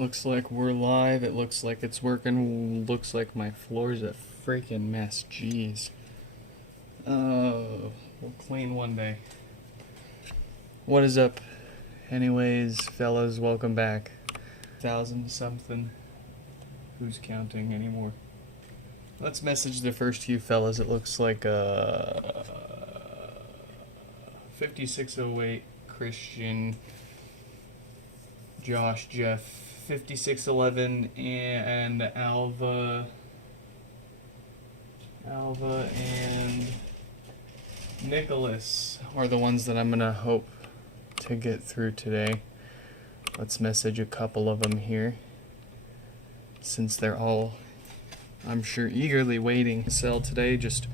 Looks like we're live. It looks like it's working. Looks like my floor's a freaking mess. Jeez. Oh, we'll clean one day. What is up? Anyways, fellas, welcome back. 1,000 something. Who's counting anymore? Let's message the first few fellas. It looks like 5608 Christian, Josh, Jeff, 5611, and Alva and Nicholas are the ones that I'm gonna hope to get through today. Let's message a couple of them here, since they're all, I'm sure, eagerly waiting to sell today, just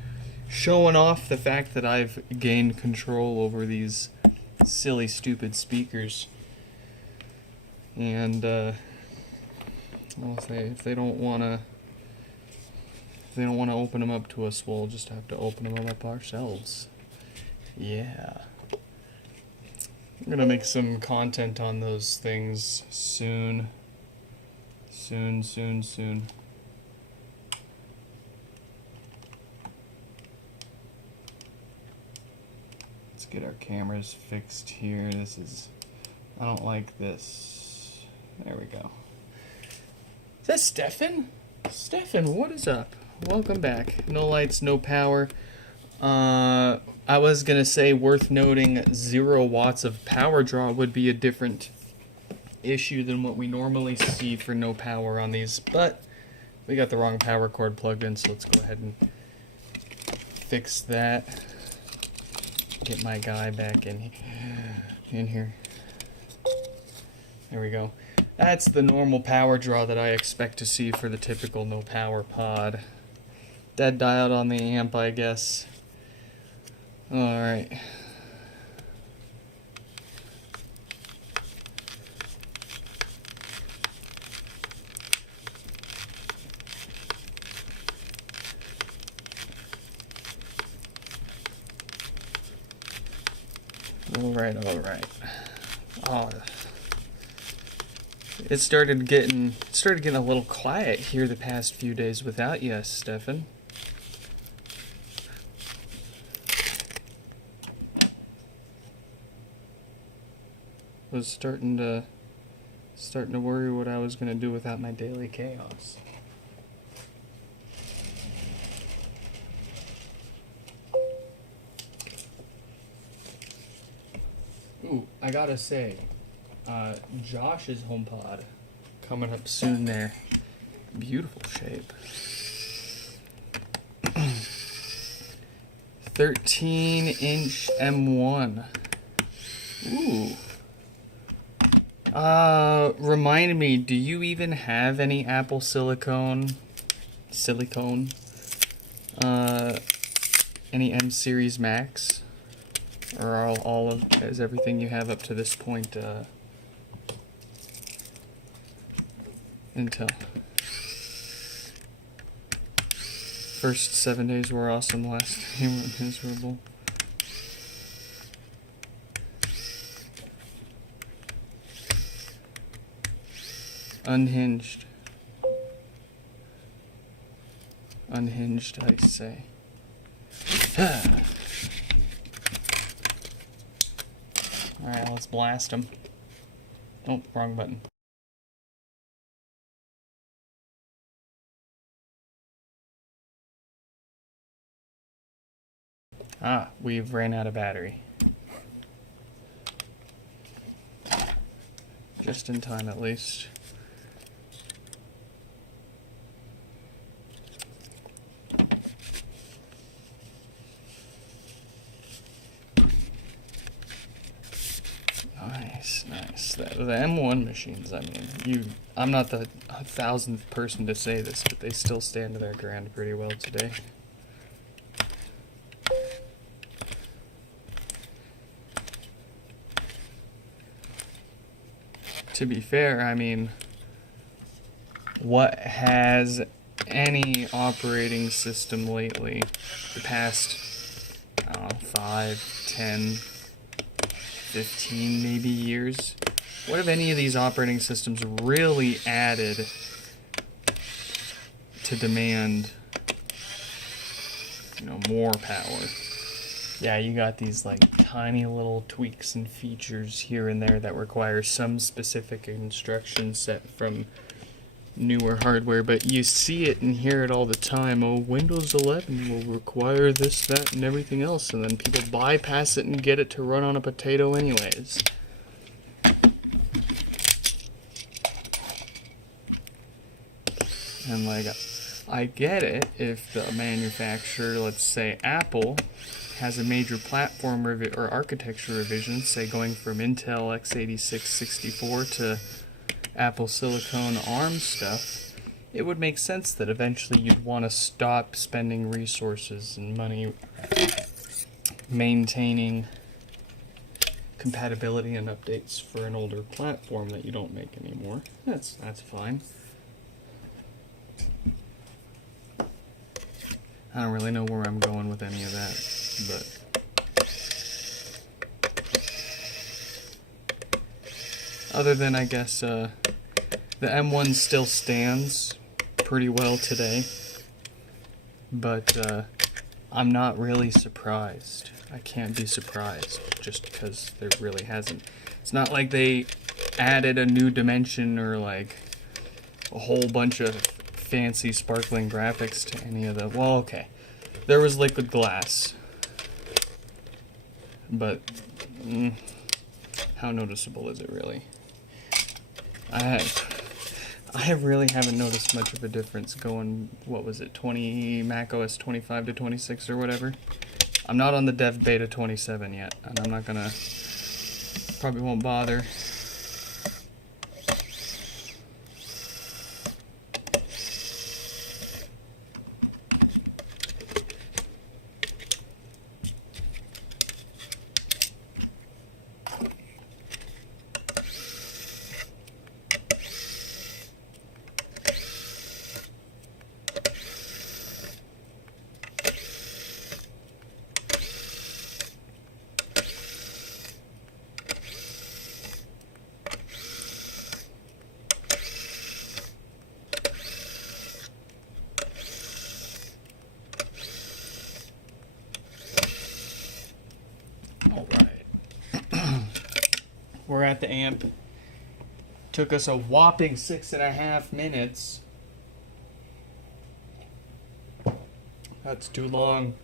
showing off the fact that I've gained control over these silly, stupid speakers. And I'll say, if they don't wanna open them up to us, we'll just have to open them up ourselves. Yeah. I'm gonna make some content on those things soon. Soon. Let's get our cameras fixed here. I don't like this. There we go. Is that Stefan? Stefan, what is up? Welcome back. No lights, no power. I was gonna say, worth noting, 0 watts of power draw would be a different issue than what we normally see for no power on these, but we got the wrong power cord plugged in, so let's go ahead and fix that. Get my guy back in here. There we go. That's the normal power draw that I expect to see for the typical no power pod. Dead diode on the amp, I guess. Alright. Alright. Oh, it started getting a little quiet here the past few days without you, Stefan. Was starting to worry what I was gonna do without my daily chaos. Ooh, I gotta say, Josh's HomePod coming up soon there. Beautiful shape. 13-inch M1. Ooh. Remind me, do you even have any Apple silicone? Any M Series Max? Or is everything you have up to this point, Intel? First 7 days were awesome, last day were miserable. Unhinged, I say. Alright, let's blast them. Oh, wrong button. Ah, we've ran out of battery. Just in time, at least. Nice. The M1 machines, I mean, I'm not the 1,000th person to say this, but they still stand their ground pretty well today. To be fair, I mean, what has any operating system lately, the past, I don't know, 5, 10, 15 maybe years, what have any of these operating systems really added to demand, you know, more power? Yeah, you got these like tiny little tweaks and features here and there that require some specific instruction set from newer hardware, but you see it and hear it all the time. Oh, Windows 11 will require this, that, and everything else, and then people bypass it and get it to run on a potato anyways. And like, I get it if the manufacturer, let's say Apple, has a major platform or architecture revision, say going from Intel x86 64 to Apple Silicon ARM stuff. It would make sense that eventually you'd want to stop spending resources and money maintaining compatibility and updates for an older platform that you don't make anymore. That's fine. I don't really know where I'm going with any of that, but other than, I guess, the M1 still stands pretty well today, but I'm not really surprised. I can't be surprised just because there really hasn't. It's not like they added a new dimension or like a whole bunch of fancy sparkling graphics to any of the... Well, okay, there was liquid glass, but how noticeable is it really? I really haven't noticed much of a difference going, what was it, Mac OS 25 to 26 or whatever. I'm not on the dev beta 27 yet, and I'm not gonna, probably won't bother. We're at the amp. Took us a whopping 6.5 minutes. That's too long.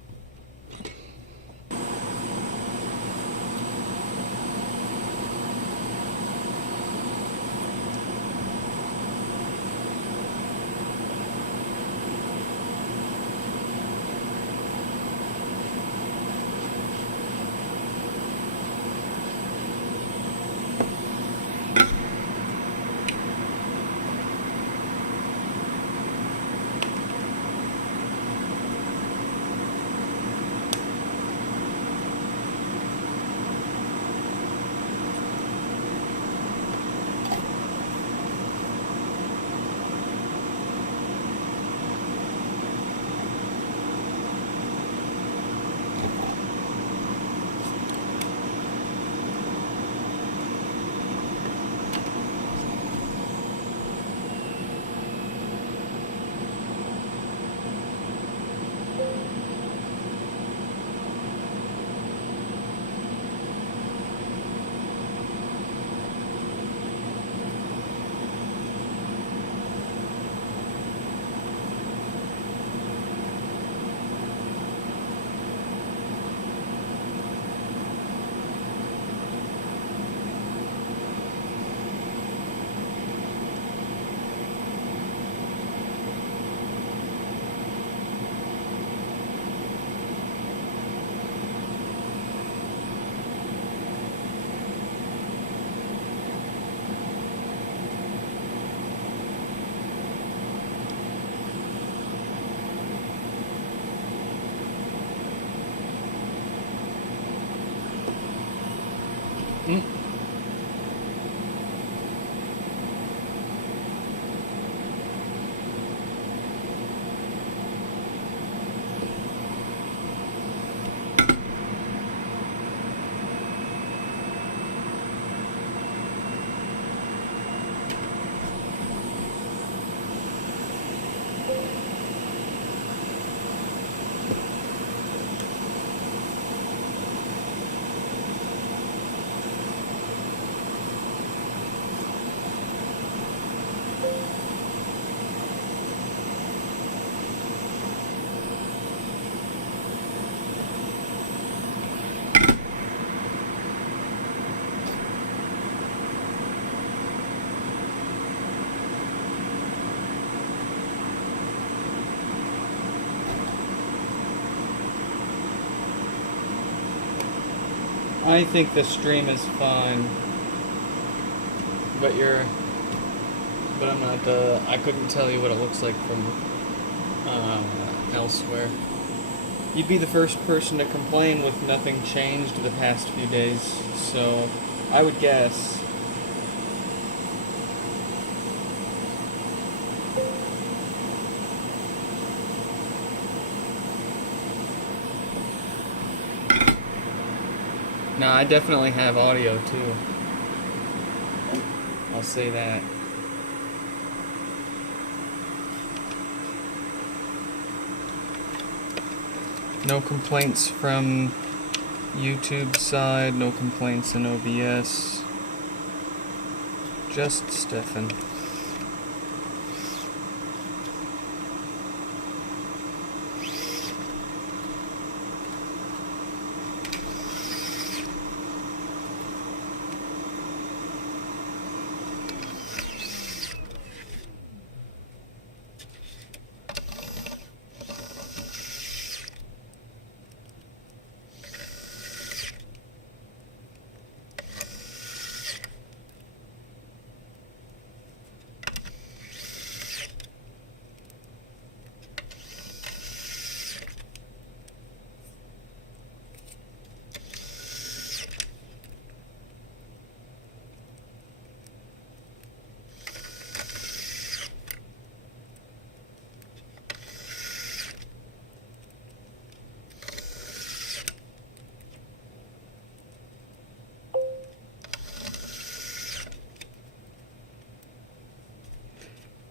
I think the stream is fine, but I'm not. I couldn't tell you what it looks like from elsewhere. You'd be the first person to complain with nothing changed the past few days, so I would guess. No, I definitely have audio too. I'll say that. No complaints from YouTube side, no complaints in OBS. Just Stefan.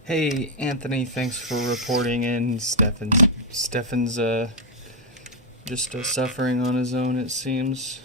Hey, Anthony, thanks for reporting in. Stefan's just suffering on his own, it seems.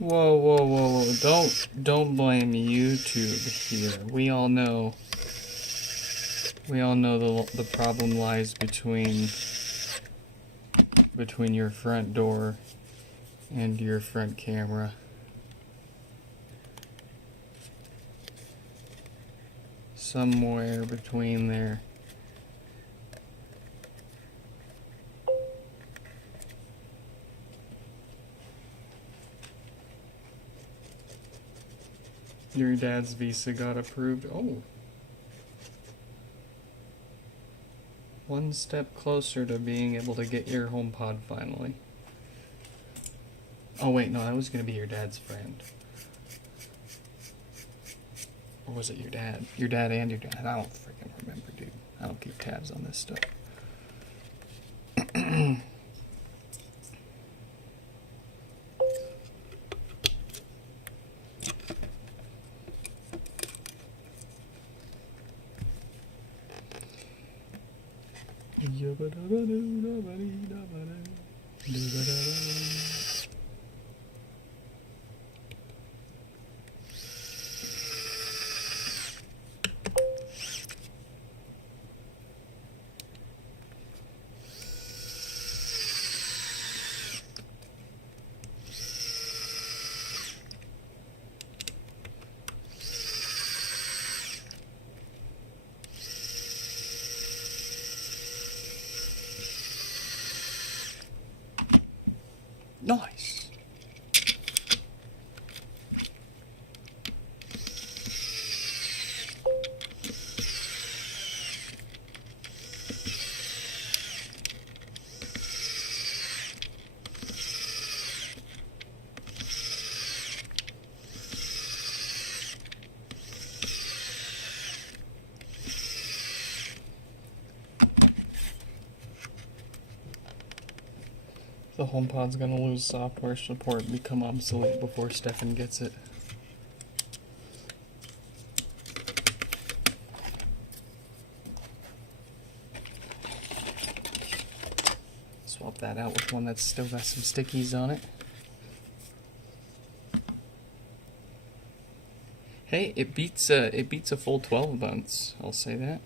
Whoa, whoa, whoa, whoa. Don't blame YouTube here. We all know the problem lies between your front door and your front camera. Somewhere between there. Your dad's visa got approved. Oh. One step closer to being able to get your HomePod finally. Oh wait, no, that was going to be your dad's friend. Or was it your dad? Your dad and your dad. I don't freaking remember, dude. I don't keep tabs on this stuff. Nice. The HomePod's gonna lose software support and become obsolete before Stefan gets it. that out with one that's still got some stickies on it. Hey, it beats a full 12 months, I'll say that.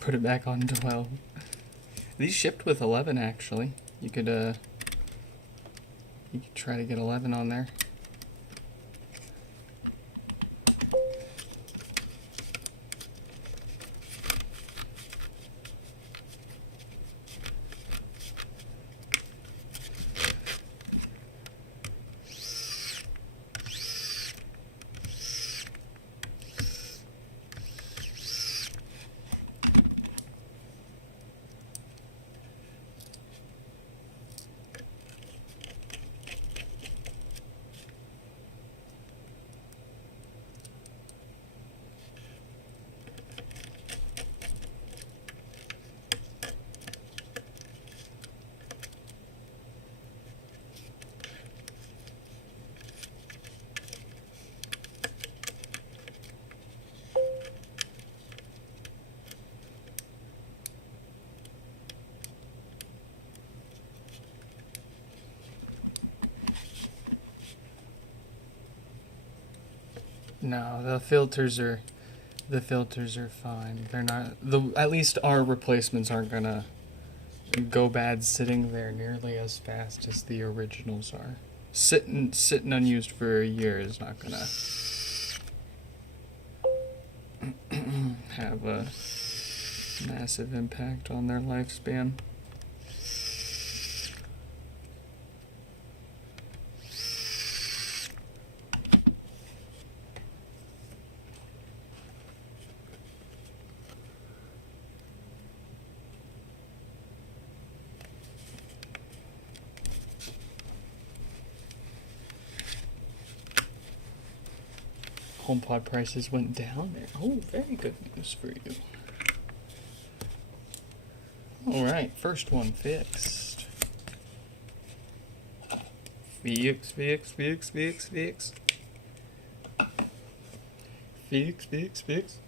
Put it back on 12. These shipped with 11 actually. You could try to get 11 on there. No, the filters are fine. They're not at least our replacements aren't gonna go bad sitting there nearly as fast as the originals are. Sitting unused for a year is not gonna have a massive impact on their lifespan. HomePod prices went down there. Oh, very good news for you. Alright, first one fixed. Fix.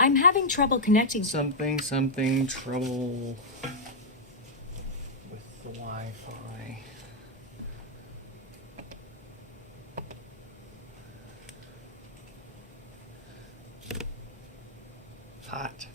I'm having trouble connecting. Something trouble with the Wi-Fi. Hot.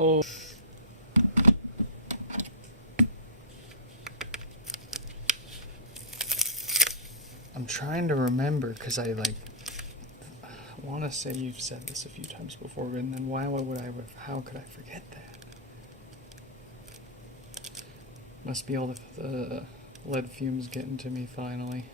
Oh. I'm trying to remember because I want to say you've said this a few times before, and then how could I forget that? Must be all the lead fumes getting to me finally.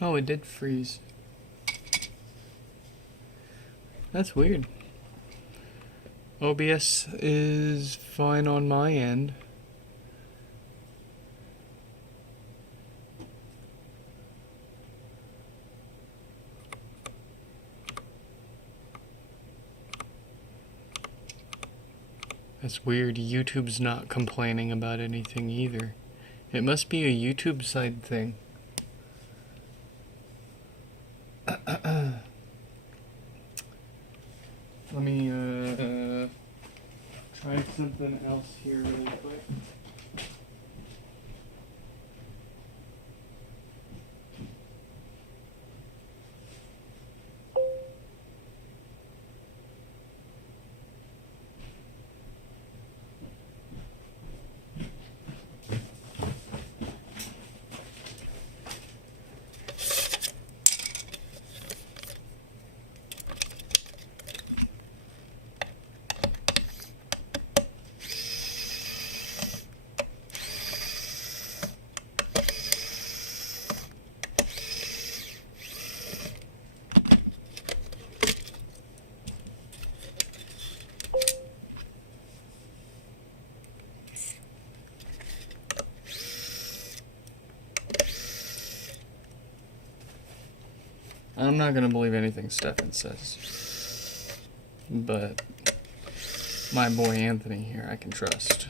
Oh, it did freeze. That's weird. OBS is fine on my end. That's weird. YouTube's not complaining about anything either. It must be a YouTube side thing. Let me try something else here really quick. I'm not gonna believe anything Stefan says, but my boy Anthony here I can trust.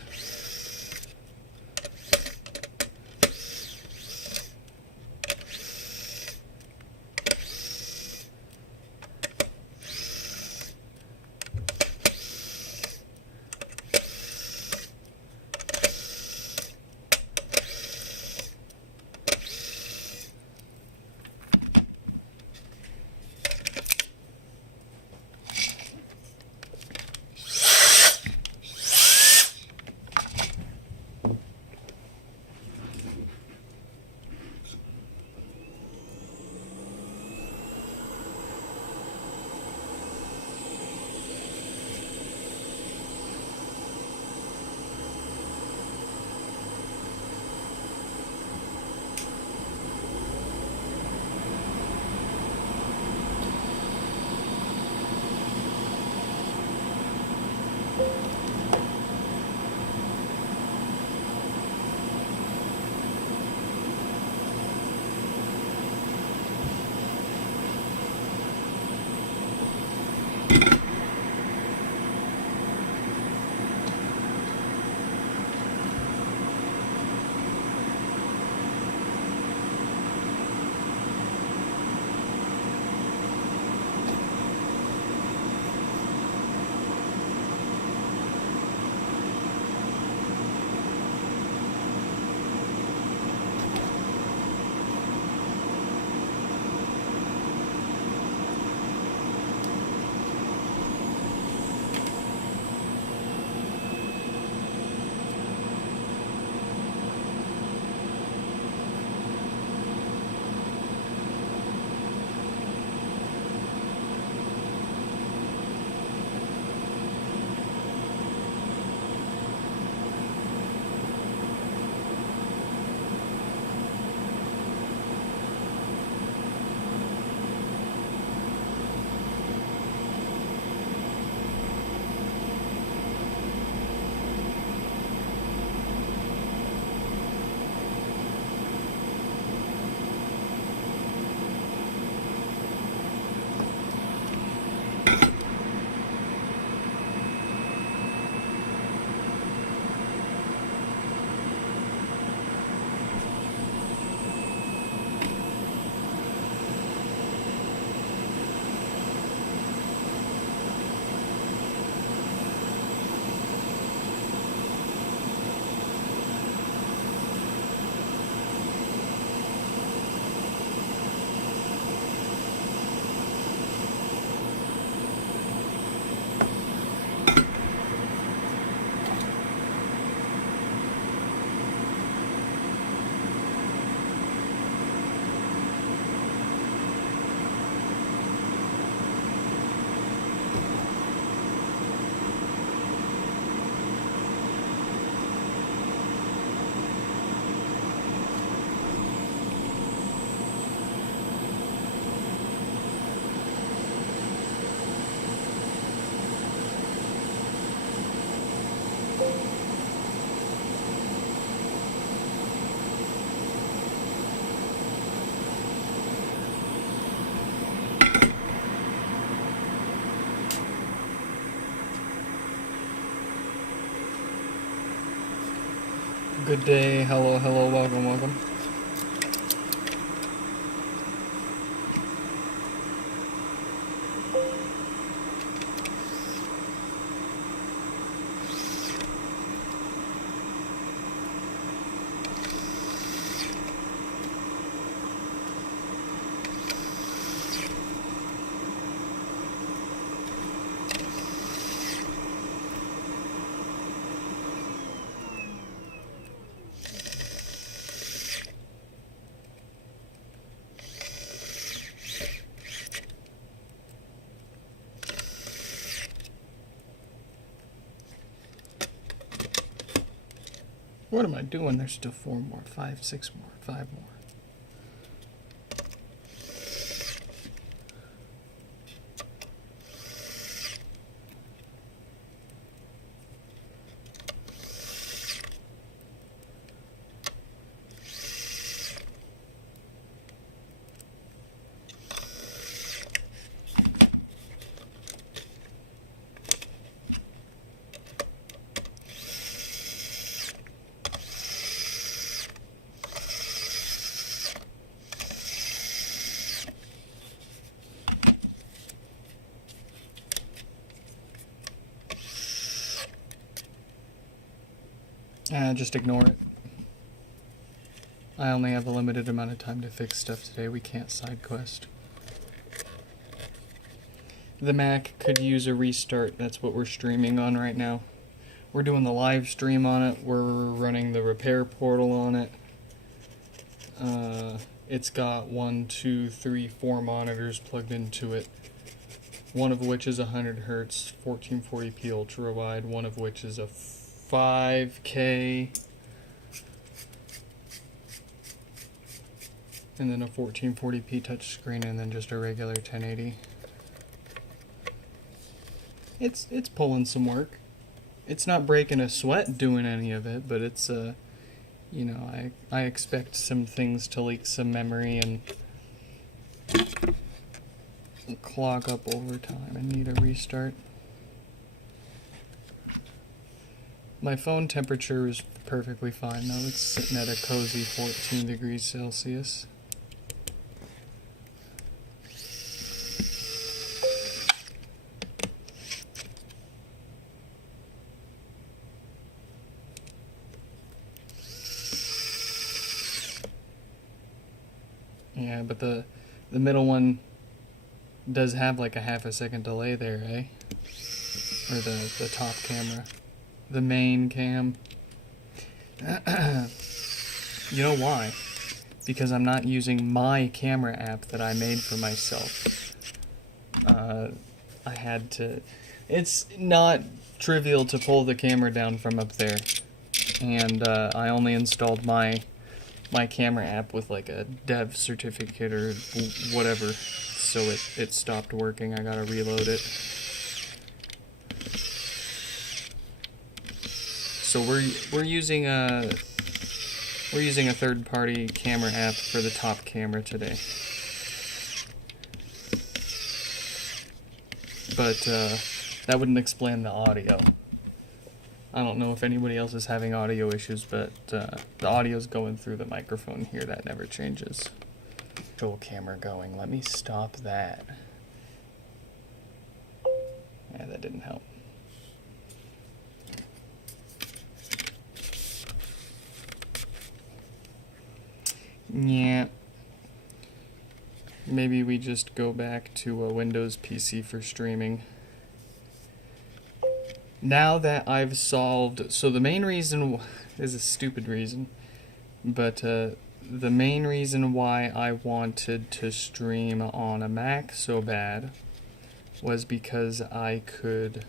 Good day. Hello, hello. Welcome, welcome. What am I doing? There's still 4 more, 5, 6 more, 5 more. Just ignore it. I only have a limited amount of time to fix stuff today. We can't side quest. The Mac could use a restart. That's what we're streaming on right now. We're doing the live stream on it. We're running the repair portal on it. It's got 1, 2, 3, 4 monitors plugged into it. One of which is 100 Hz, 1440p ultra wide. One of which is a 5K, and then a 1440p touchscreen, and then just a regular 1080. It's pulling some work. It's not breaking a sweat doing any of it, but it's you know, I expect some things to leak some memory and clog up over time and need a restart. My phone temperature is perfectly fine though. It's sitting at a cozy 14 degrees Celsius. Yeah, but the middle one does have like a half a second delay there, eh? Or the top camera. The main cam. You know why? Because I'm not using my camera app that I made for myself. I had to... It's not trivial to pull the camera down from up there. And I only installed my camera app with like a dev certificate or whatever. So it stopped working. I gotta reload it. So we're using a third-party camera app for the top camera today. But that wouldn't explain the audio. I don't know if anybody else is having audio issues, but the audio's going through the microphone here. That never changes. Control camera going. Let me stop that. Yeah, that didn't help. Yeah. Maybe we just go back to a Windows PC for streaming. Now that I've solved... So the main reason is a stupid reason, but the main reason why I wanted to stream on a Mac so bad was because I could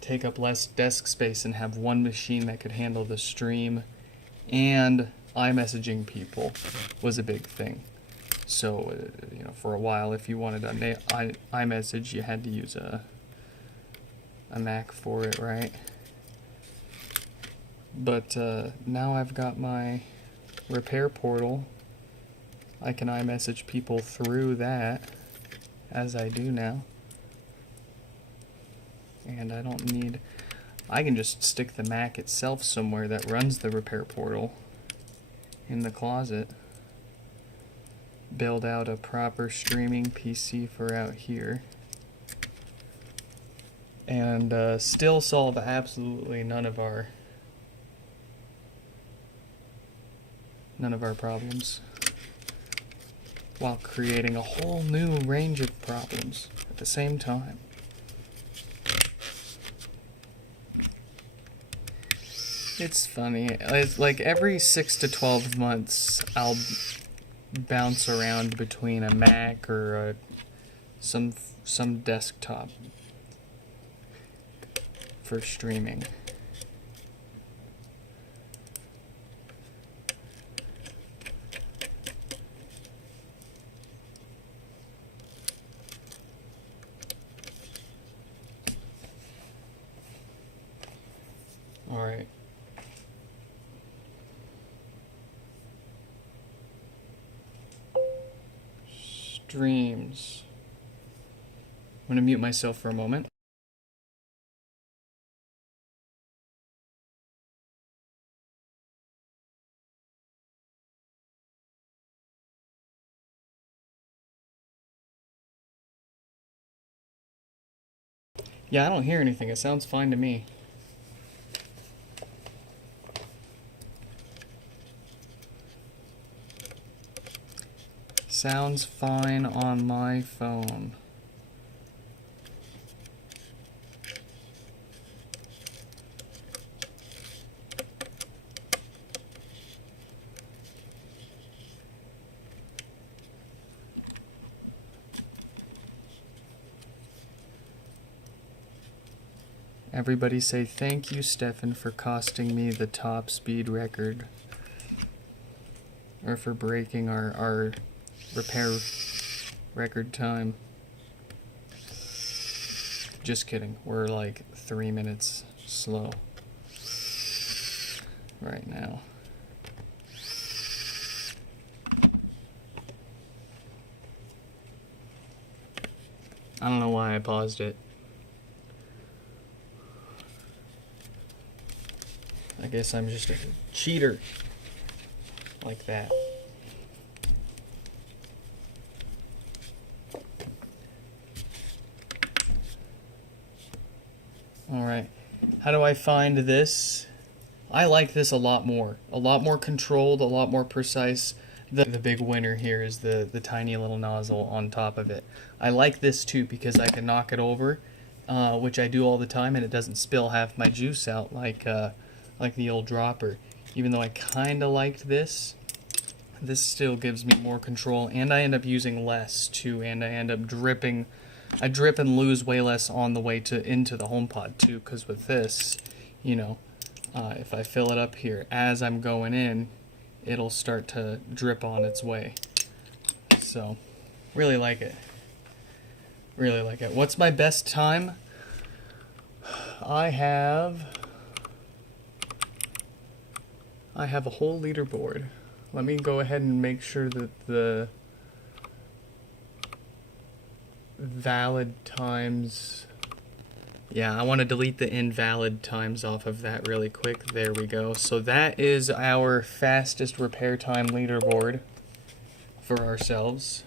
take up less desk space and have one machine that could handle the stream, and iMessaging people was a big thing. So, you know, for a while, if you wanted iMessage, you had to use a Mac for it, right? But now I've got my repair portal. I can iMessage people through that, as I do now. And I don't need I can just stick the Mac itself somewhere that runs the repair portal in the closet. Build out a proper streaming PC for out here. And still solve absolutely none of our problems, while creating a whole new range of problems at the same time. It's funny. It's like every 6 to 12 months, I'll bounce around between a Mac or some desktop for streaming. All right. Streams. I'm going to mute myself for a moment. Yeah, I don't hear anything. It sounds fine to me. Sounds fine on my phone. Everybody say thank you, Stefan, for costing me the top speed record. Or for breaking our repair record time. Just kidding. We're like 3 minutes slow right now. I don't know why I paused it. I guess I'm just a cheater like that. Alright, how do I find this? I like this a lot more controlled, a lot more precise. The big winner here is the tiny little nozzle on top of it. I like this too because I can knock it over, which I do all the time, and it doesn't spill half my juice out like the old dropper. Even though I kinda liked this, this still gives me more control, and I end up using less too, and I end up dripping. I drip and lose way less on the way into the HomePod too, because with this, you know, if I fill it up here as I'm going in, it'll start to drip on its way. So, really like it. Really like it. What's my best time? I have a whole leaderboard. Let me go ahead and make sure that the valid times... Yeah, I want to delete the invalid times off of that really quick. There we go. So that is our fastest repair time leaderboard for ourselves.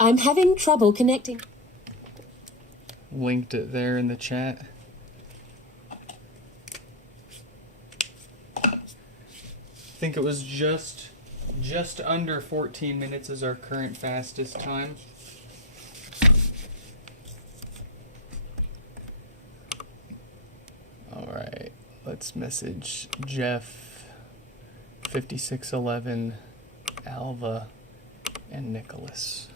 I'm having trouble connecting. Linked it there in the chat. I think it was just under 14 minutes is our current fastest time. Alright, let's message Jeff, 5611, Alva, and Nicholas.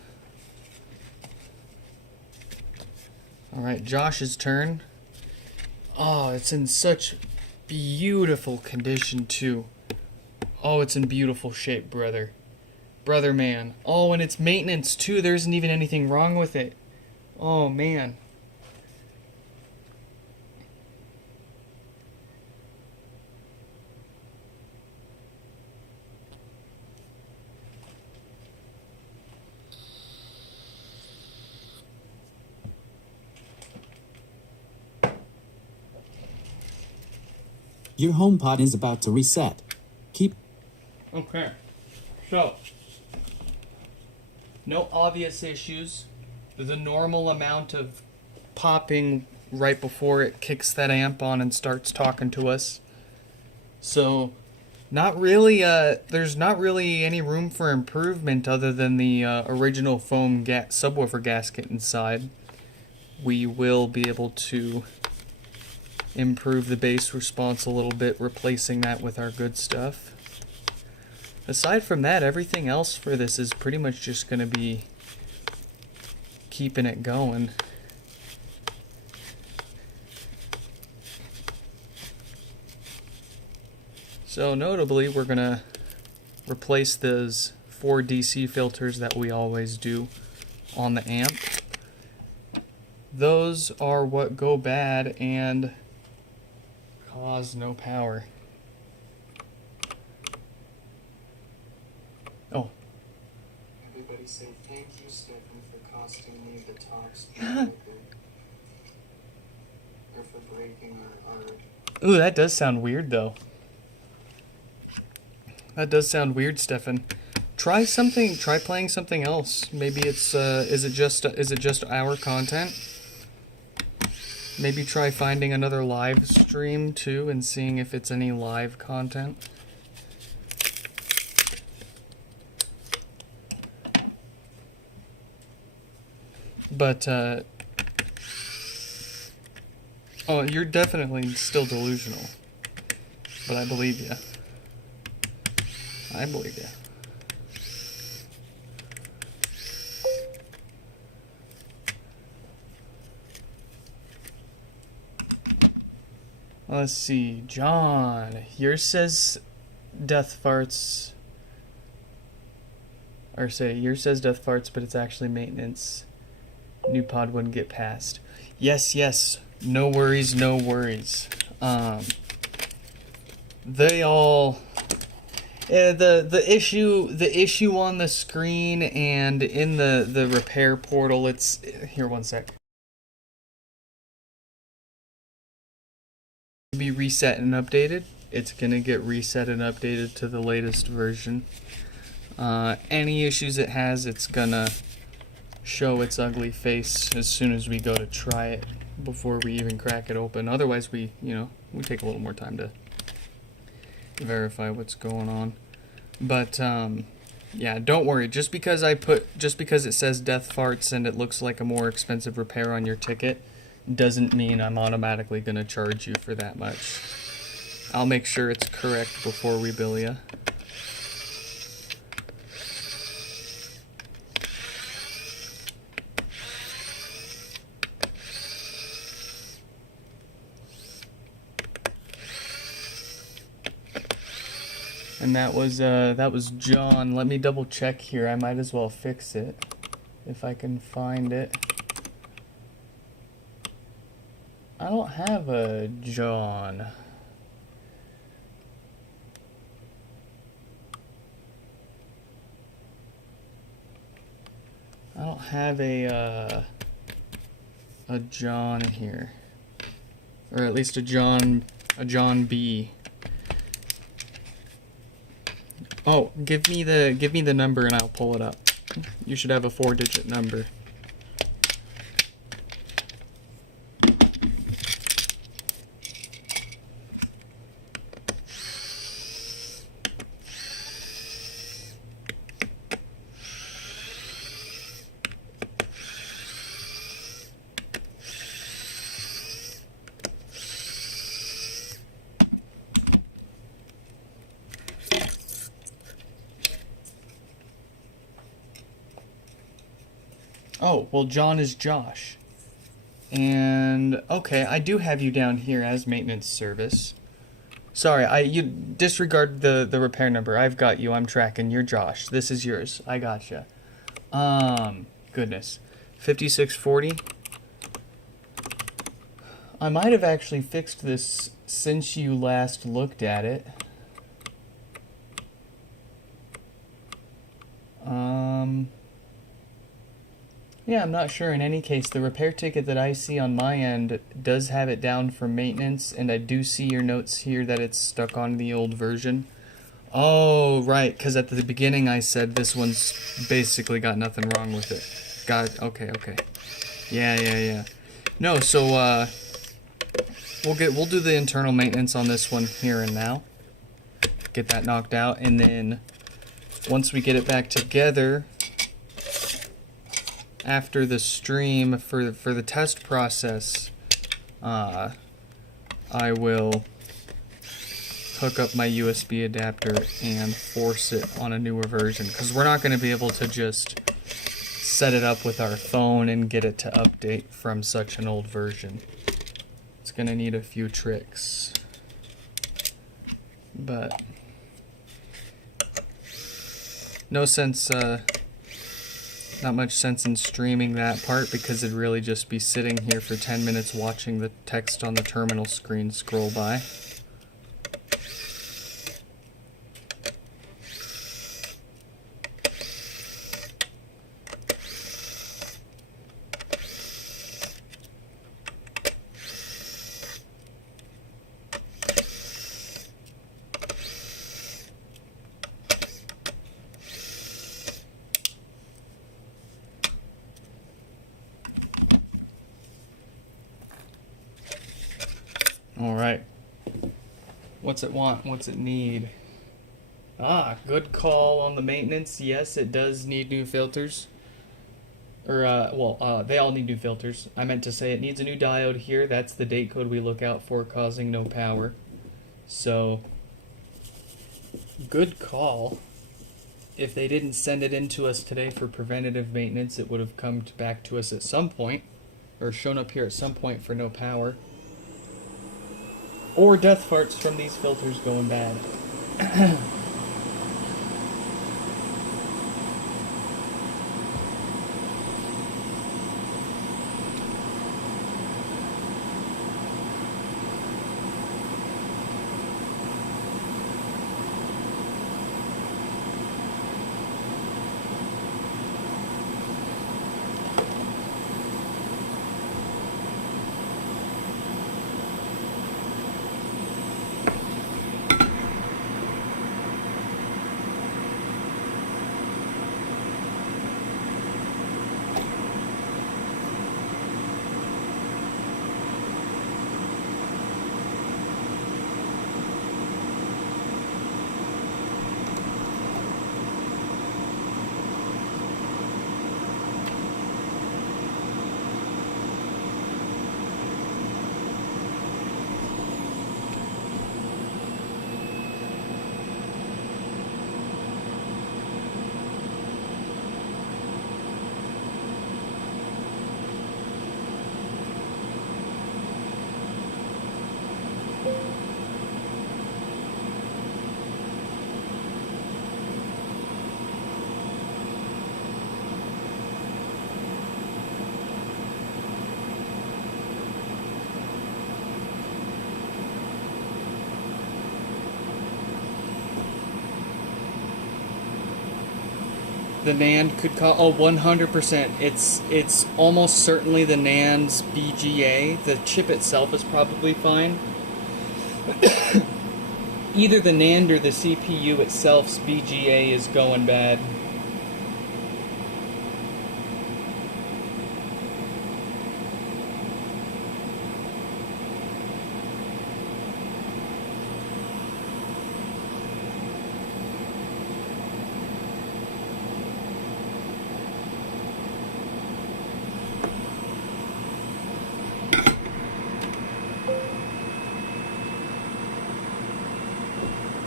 Alright, Josh's turn. Oh, it's in such beautiful condition too. Oh, it's in beautiful shape, brother. Brother, man. Oh, and it's maintenance too. There isn't even anything wrong with it. Oh, man. Your HomePod is about to reset. Keep... Okay. So, no obvious issues. The normal amount of popping right before it kicks that amp on and starts talking to us. So, not really, there's not really any room for improvement other than the original foam subwoofer gasket inside. We will be able to improve the bass response a little bit, replacing that with our good stuff. Aside from that, everything else for this is pretty much just going to be keeping it going. So notably, we're going to replace those 4 DC filters that we always do on the amp. Those are what go bad and cause no power. Oh. Everybody say thank you, Stephen, for costing me the top speed or for breaking our... Ooh, that does sound weird, though. That does sound weird, Stefan. Try playing something else. Maybe it's, is it just our content? Maybe try finding another live stream, too, and seeing if it's any live content. But, oh, you're definitely still delusional. But I believe you. I believe you. Let's see, John. Yours says death farts. Or say, yours says death farts, but it's actually maintenance. New pod wouldn't get passed. Yes, yes. No worries, no worries. They all... the issue on the screen and in the repair portal, it's... Here, one sec. Be reset and updated. It's gonna get reset and updated to the latest version. Any issues it has, it's gonna show its ugly face as soon as we go to try it before we even crack it open. Otherwise, we take a little more time to verify what's going on. But yeah, don't worry. Just because it says death farts and it looks like a more expensive repair on your ticket doesn't mean I'm automatically going to charge you for that much. I'll make sure it's correct before we bill you. And that was John. Let me double check here. I might as well fix it if I can find it. I don't have a John. I don't have a John here, or at least a John B. Oh, give me the number and I'll pull it up. You should have a 4-digit number. Oh, well, John is Josh. And, okay, I do have you down here as maintenance service. Sorry, you disregard the repair number. I've got you. I'm tracking. You're Josh. This is yours. I gotcha. Goodness. 5640. I might have actually fixed this since you last looked at it. Yeah, I'm not sure. In any case, the repair ticket that I see on my end does have it down for maintenance, and I do see your notes here that it's stuck on the old version. Oh, right, because at the beginning I said this one's basically got nothing wrong with it. Okay. Yeah. No, so, we'll do the internal maintenance on this one here and now. Get that knocked out, and then once we get it back together after the stream for the test process, I will hook up my USB adapter and force it on a newer version, because we're not going to be able to just set it up with our phone and get it to update from such an old version. It's going to need a few tricks, but no sense, not much sense in streaming that part, because it'd really just be sitting here for 10 minutes watching the text on the terminal screen scroll by. Alright. What's it want? What's it need? Ah, good call on the maintenance. Yes, it does need new filters. They all need new filters. I meant to say it needs a new diode here. That's the date code we look out for causing no power. So, good call. If they didn't send it in to us today for preventative maintenance, it would have come back to us at some point, or shown up here at some point for no power. Or death farts from these filters going bad. The NAND could cause... Oh, 100%. It's almost certainly the NAND's BGA. The chip itself is probably fine. Either the NAND or the CPU itself's BGA is going bad.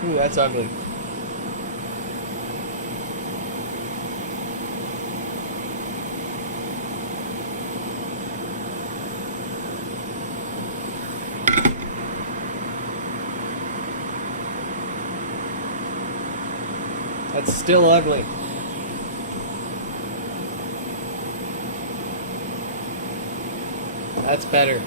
Ooh, that's ugly. That's still ugly. That's better.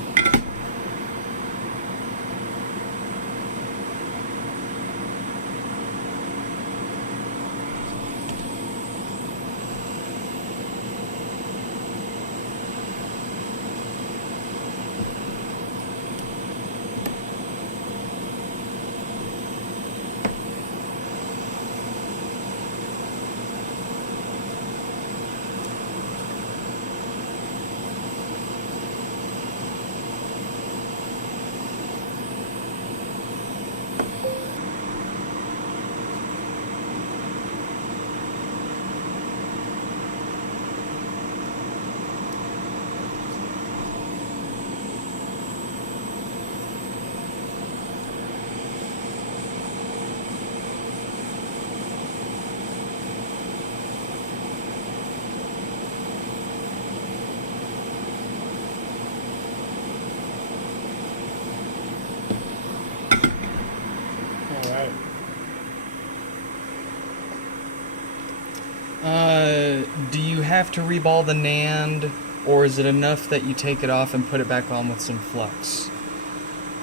Do you have to reball the NAND, or is it enough that you take it off and put it back on with some flux?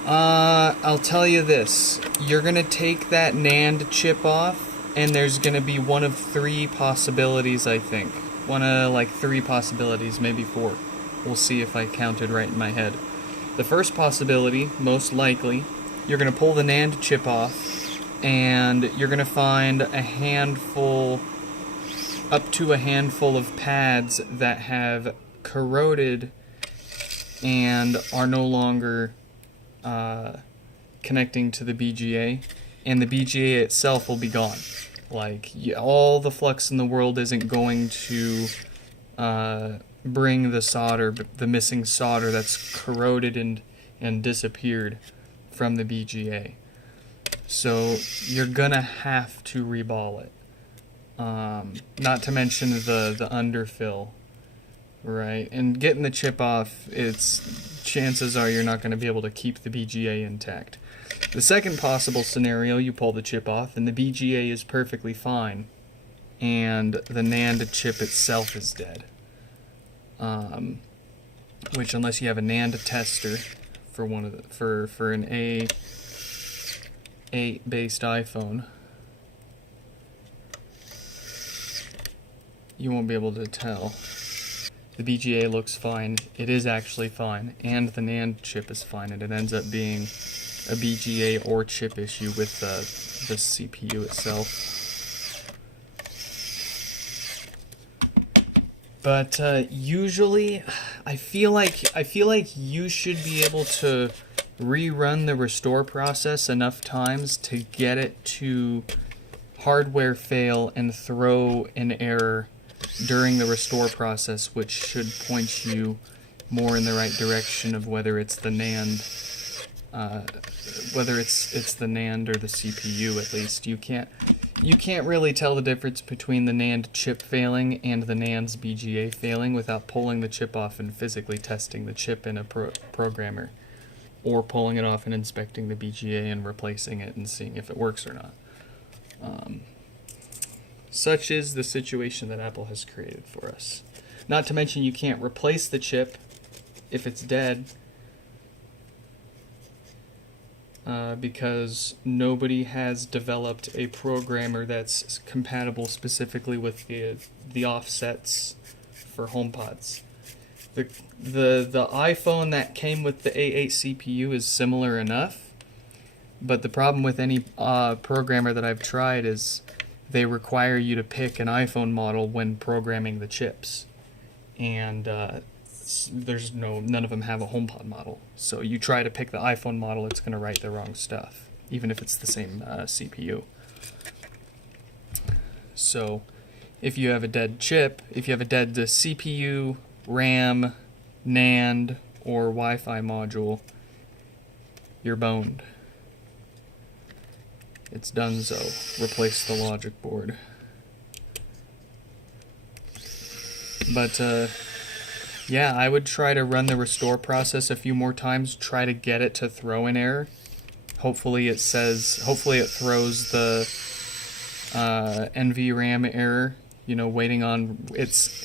I'll tell you this. You're gonna take that NAND chip off, and there's gonna be one of 3 possibilities, I think. One of, like, 3 possibilities, maybe 4. We'll see if I counted right in my head. The first possibility, most likely, you're gonna pull the NAND chip off, and you're gonna find a handful, up to a handful of pads that have corroded and are no longer connecting to the BGA, and the BGA itself will be gone. Like, all the flux in the world isn't going to bring the solder, the missing solder that's corroded and disappeared from the BGA. So you're gonna have to reball it. Not to mention the underfill, right? And getting the chip off, chances are you're not going to be able to keep the BGA intact. The second possible scenario, you pull the chip off and the BGA is perfectly fine, and the NAND chip itself is dead. Which, unless you have a NAND tester for for an A8 based iPhone, you won't be able to tell. The BGA looks fine, it is actually fine, and the NAND chip is fine, and it ends up being a BGA or chip issue with the CPU itself. But usually, I feel like you should be able to rerun the restore process enough times to get it to hardware fail and throw an error during the restore process, which should point you more in the right direction of whether it's the NAND, whether it's the NAND or the CPU. At least you can't really tell the difference between the NAND chip failing and the NAND's BGA failing without pulling the chip off and physically testing the chip in a programmer, or pulling it off and inspecting the BGA and replacing it and seeing if it works or not. Such is the situation that Apple has created for us. Not to mention, you can't replace the chip if it's dead, because nobody has developed a programmer that's compatible specifically with the offsets for HomePods. The iPhone that came with the A8 CPU is similar enough, but the problem with any programmer that I've tried is they require you to pick an iPhone model when programming the chips, and none of them have a HomePod model. So you try to pick the iPhone model, it's going to write the wrong stuff, even if it's the same CPU. So if you have a dead chip, if you have a dead CPU, RAM, NAND, or Wi-Fi module, you're boned. It's donezo. Replace the logic board. But, yeah, I would try to run the restore process a few more times, try to get it to throw an error. Hopefully it throws the NVRAM error, waiting on,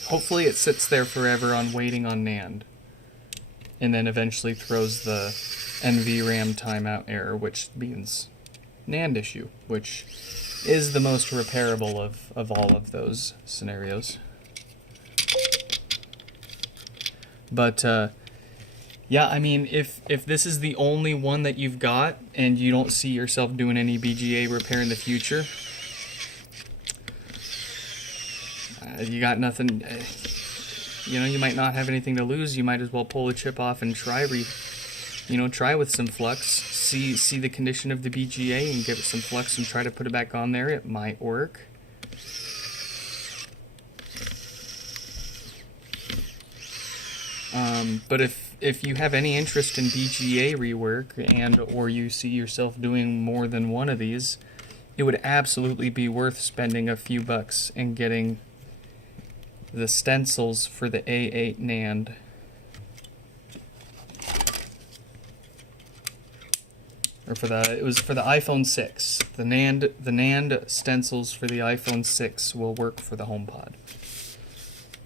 hopefully it sits there forever on waiting on NAND. And then eventually throws the NVRAM timeout error, which means NAND issue, which is the most repairable of all of those scenarios. But yeah, I mean, if this is the only one that you've got and you don't see yourself doing any BGA repair in the future, you got nothing. You might not have anything to lose. You might as well pull the chip off and try with some flux. See the condition of the BGA and give it some flux and try to put it back on there. It might work. But if you have any interest in BGA rework or you see yourself doing more than one of these, it would absolutely be worth spending a few bucks and getting the stencils for the A8 NAND. It was for the iPhone 6. The NAND stencils for the iPhone 6 will work for the HomePod.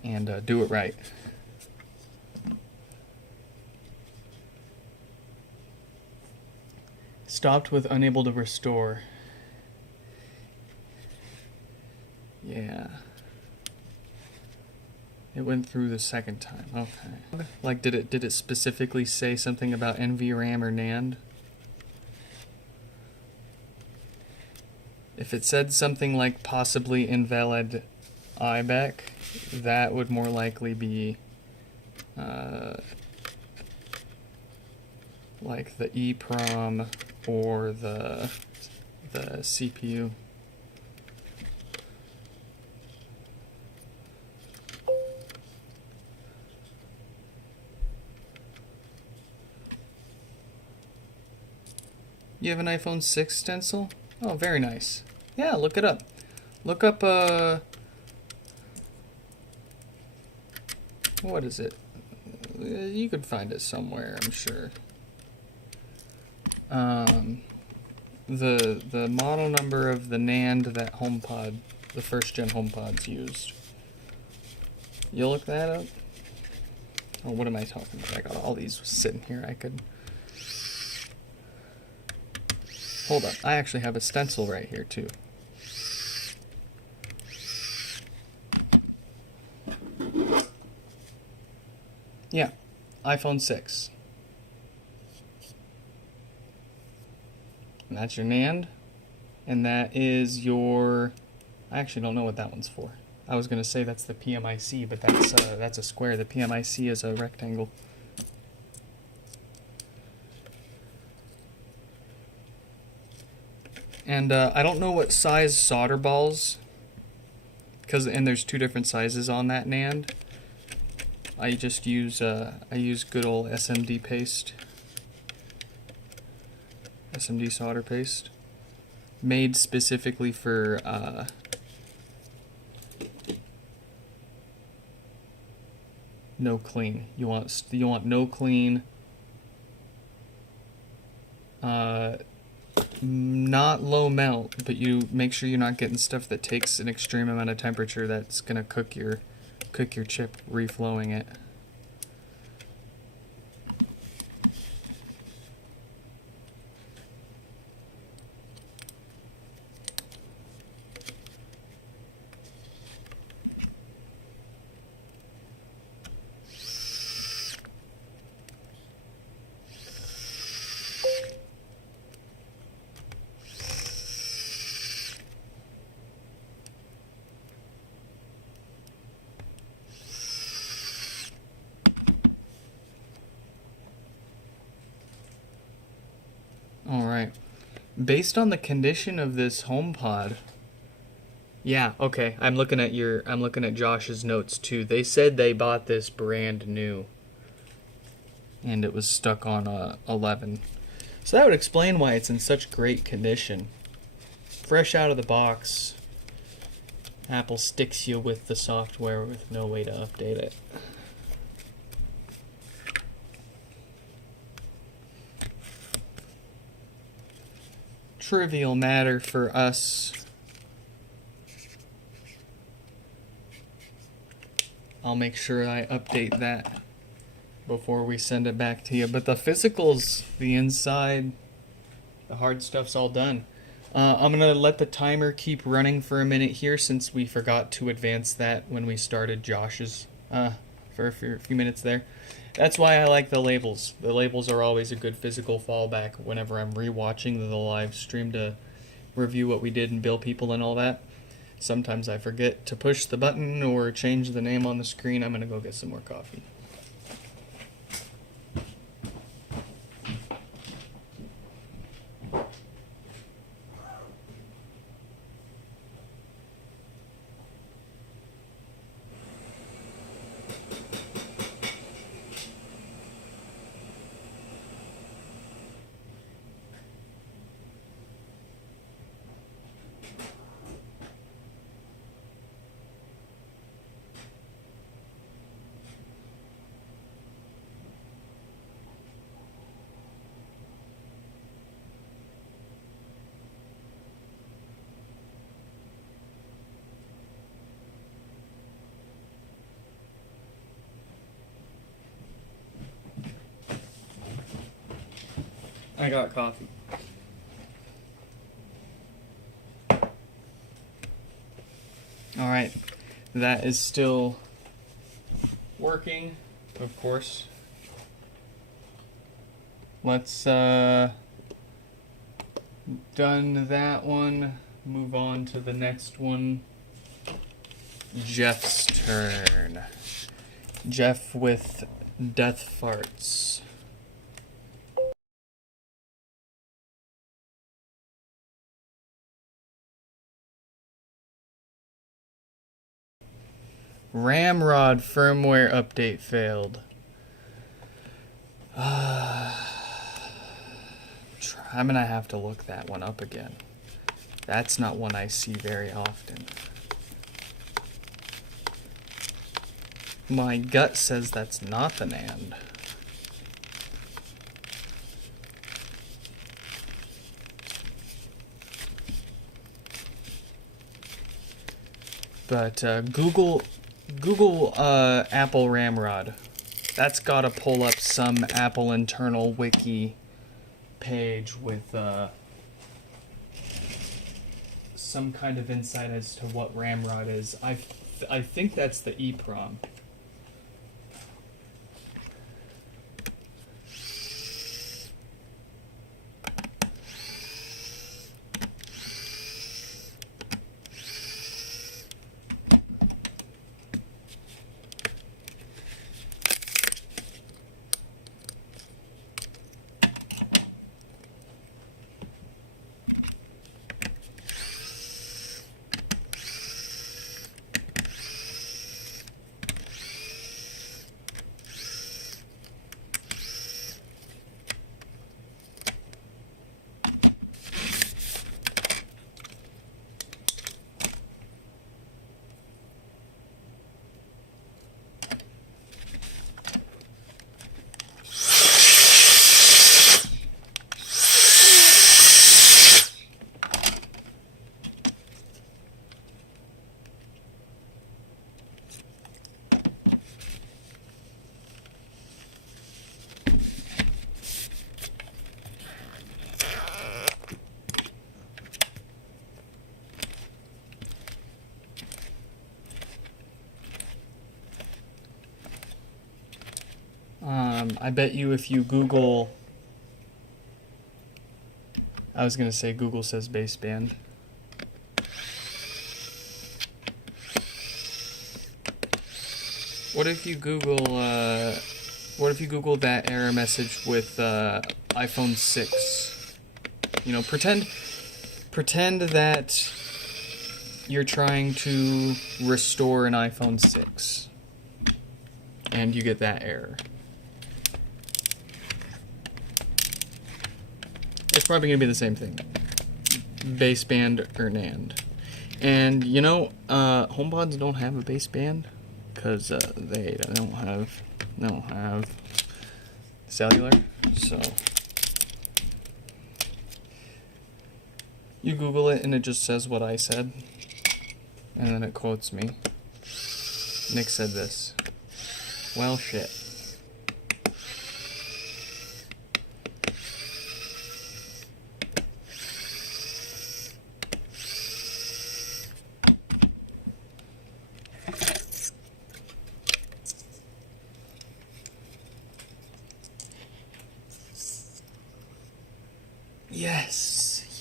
and do it right. Stopped with unable to restore. Yeah. It went through the second time. Okay. Like, did it specifically say something about NVRAM or NAND? If it said something like possibly invalid IBEC, that would more likely be like the EEPROM or the CPU. You have an iPhone 6 stencil? Oh, very nice. Yeah, look it up. Look up, what is it? You could find it somewhere, I'm sure. The model number of the NAND that HomePod, the first gen HomePods used. You look that up? Oh, what am I talking about? I got all these sitting here. I could... Hold up. I actually have a stencil right here, too. Yeah. iPhone 6. And that's your NAND. And that is your... I actually don't know what that one's for. I was going to say that's the PMIC, but that's a square. The PMIC is a rectangle. And I don't know what size solder balls, and there's two different sizes on that NAND. I just use good old SMD paste, SMD solder paste, made specifically for no clean. You want no clean. Not low melt, but you make sure you're not getting stuff that takes an extreme amount of temperature that's gonna cook your chip, reflowing it. Alright. Based on the condition of this HomePod, yeah, okay. I'm looking at Josh's notes too. They said they bought this brand new. And it was stuck on 11. So that would explain why it's in such great condition. Fresh out of the box. Apple sticks you with the software with no way to update it. Trivial matter for us. I'll make sure I update that before we send it back to you. But the physicals, the inside, the hard stuff's all done. I'm going to let the timer keep running for a minute here since we forgot to advance that when we started Josh's for a few minutes there. That's why I like the labels. The labels are always a good physical fallback whenever I'm rewatching the live stream to review what we did and bill people and all that. Sometimes I forget to push the button or change the name on the screen. I'm going to go get some more coffee. I got coffee. Alright, that is still working, of course. Let's, done that one, move on to the next one. Jeff's turn. Jeff with death farts. Ramrod firmware update failed. I'm gonna have to look that one up again. That's not one I see very often. My gut says that's not the NAND. But Google Apple Ramrod. That's got to pull up some Apple internal wiki page with some kind of insight as to what Ramrod is. I think that's the EEPROM. I bet you if you Google... I was going to say Google says baseband. What if you Google that error message with iPhone 6? You know, pretend that you're trying to restore an iPhone 6 and you get that error. It's probably going to be the same thing. Baseband or NAND. And, you know, HomePods don't have a baseband because they don't have cellular. So, you Google it and it just says what I said. And then it quotes me. Nick said this. Well, shit.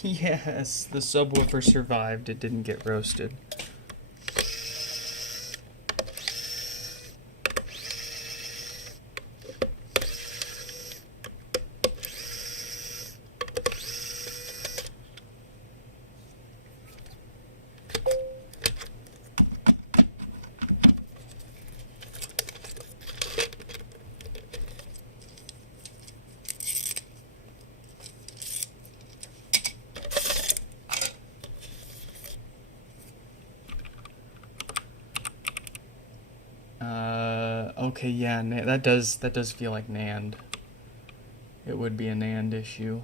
Yes, the subwoofer survived. It didn't get roasted. Okay, yeah, that does feel like NAND. It would be a NAND issue.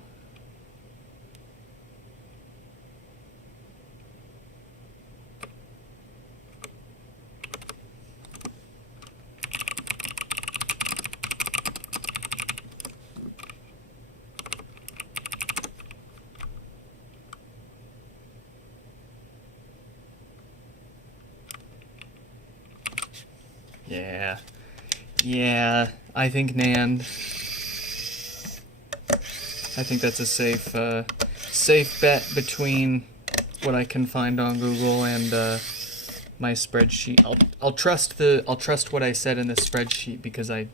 Yeah. Yeah, I think NAND. I think that's a safe bet between what I can find on Google and my spreadsheet. I'll trust what I said in the spreadsheet because I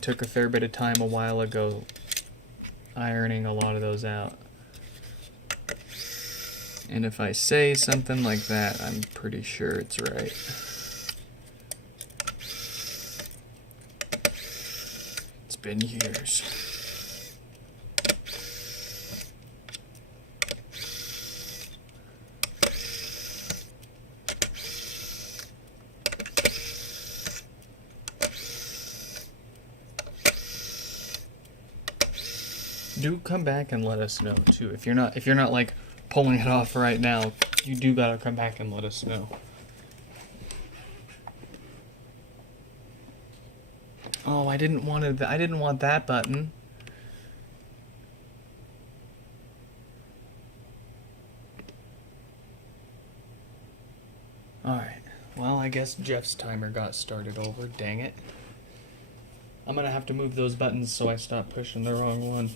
took a fair bit of time a while ago ironing a lot of those out. And if I say something like that, I'm pretty sure it's right. It's been years. Do come back and let us know too. If you're not like pulling it off right now, you do gotta come back and let us know. Oh, I didn't want that button. Alright. Well, I guess Jeff's timer got started over. Dang it. I'm gonna have to move those buttons so I stop pushing the wrong one.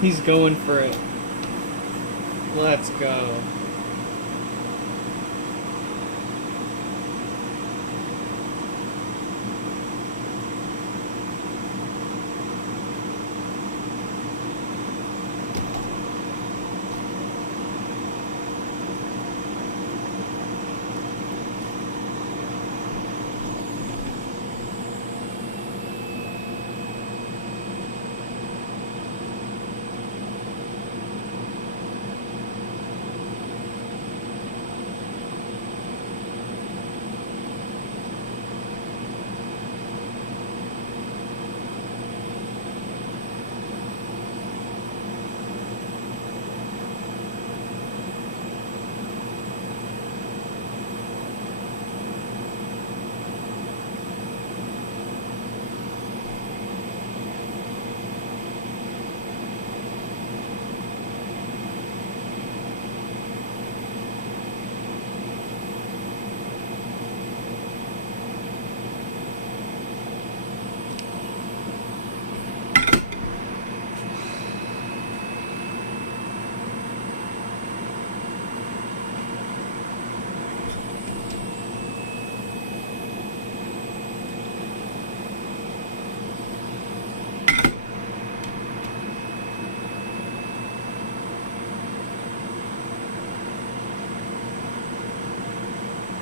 He's going for it. Let's go.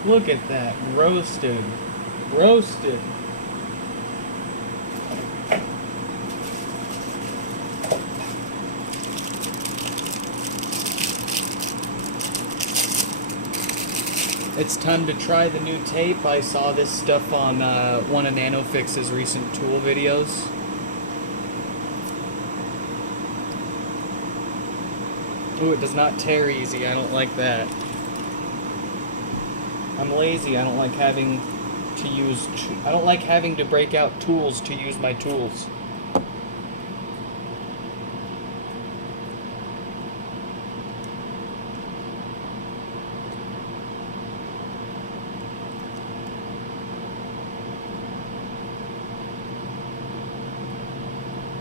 Look at that. Roasted. Roasted. It's time to try the new tape. I saw this stuff on one of NanoFix's recent tool videos. Ooh, it does not tear easy. I don't like that. I'm lazy. I don't like having to break out tools to use my tools.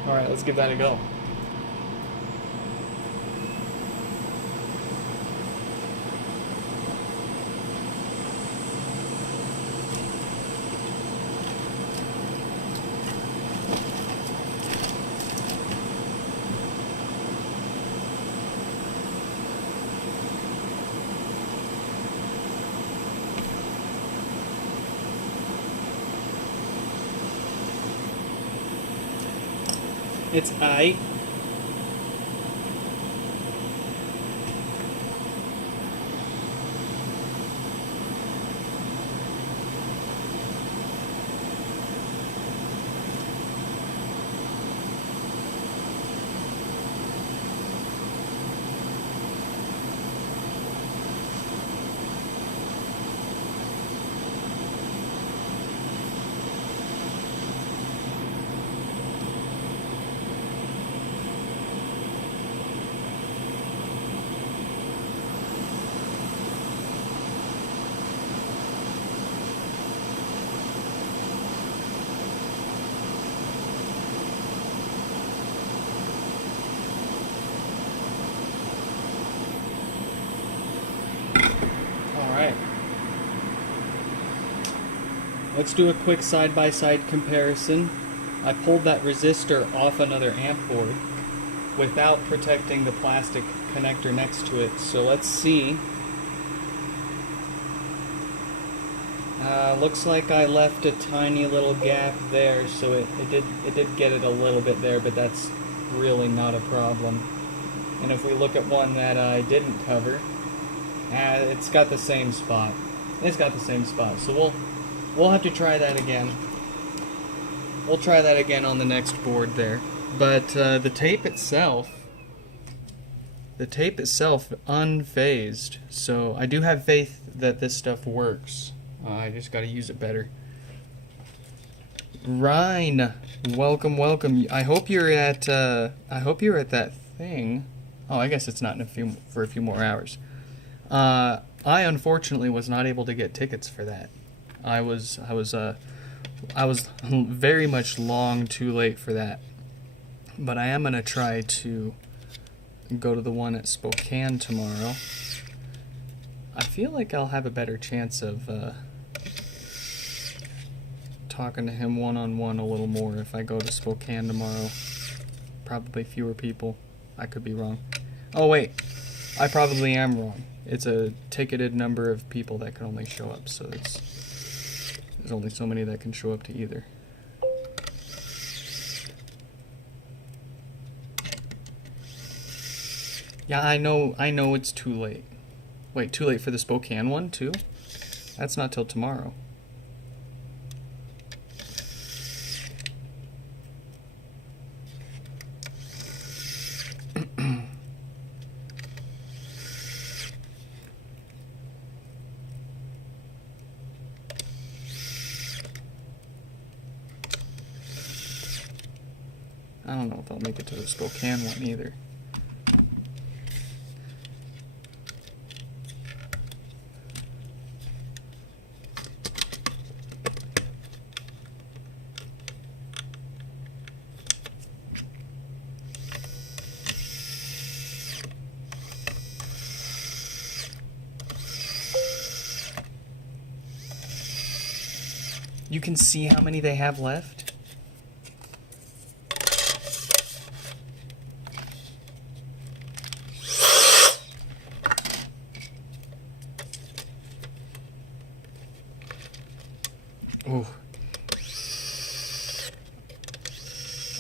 All right, let's give that a go. It's I. Alright. Let's do a quick side-by-side comparison. I pulled that resistor off another amp board without protecting the plastic connector next to it. So let's see. Looks like I left a tiny little gap there, so it did get it a little bit there, but that's really not a problem. And if we look at one that I didn't cover, it's got the same spot. It's got the same spot. So we'll have to try that again. We'll try that again on the next board there. But the tape itself unfazed. So I do have faith that this stuff works. I just got to use it better. Ryan, welcome. I hope you're at that thing. Oh, I guess it's not for a few more hours. I unfortunately was not able to get tickets for that. I was very much long too late for that. But I am gonna try to go to the one at Spokane tomorrow. I feel like I'll have a better chance of talking to him one-on-one a little more if I go to Spokane tomorrow. Probably fewer people. I could be wrong. Oh wait, I probably am wrong. It's a ticketed number of people that can only show up, so there's only so many that can show up to either. Yeah, I know it's too late. Wait, too late for the Spokane one too? That's not till tomorrow. I don't know if I'll make it to the Spokane one either. You can see how many they have left? Oh.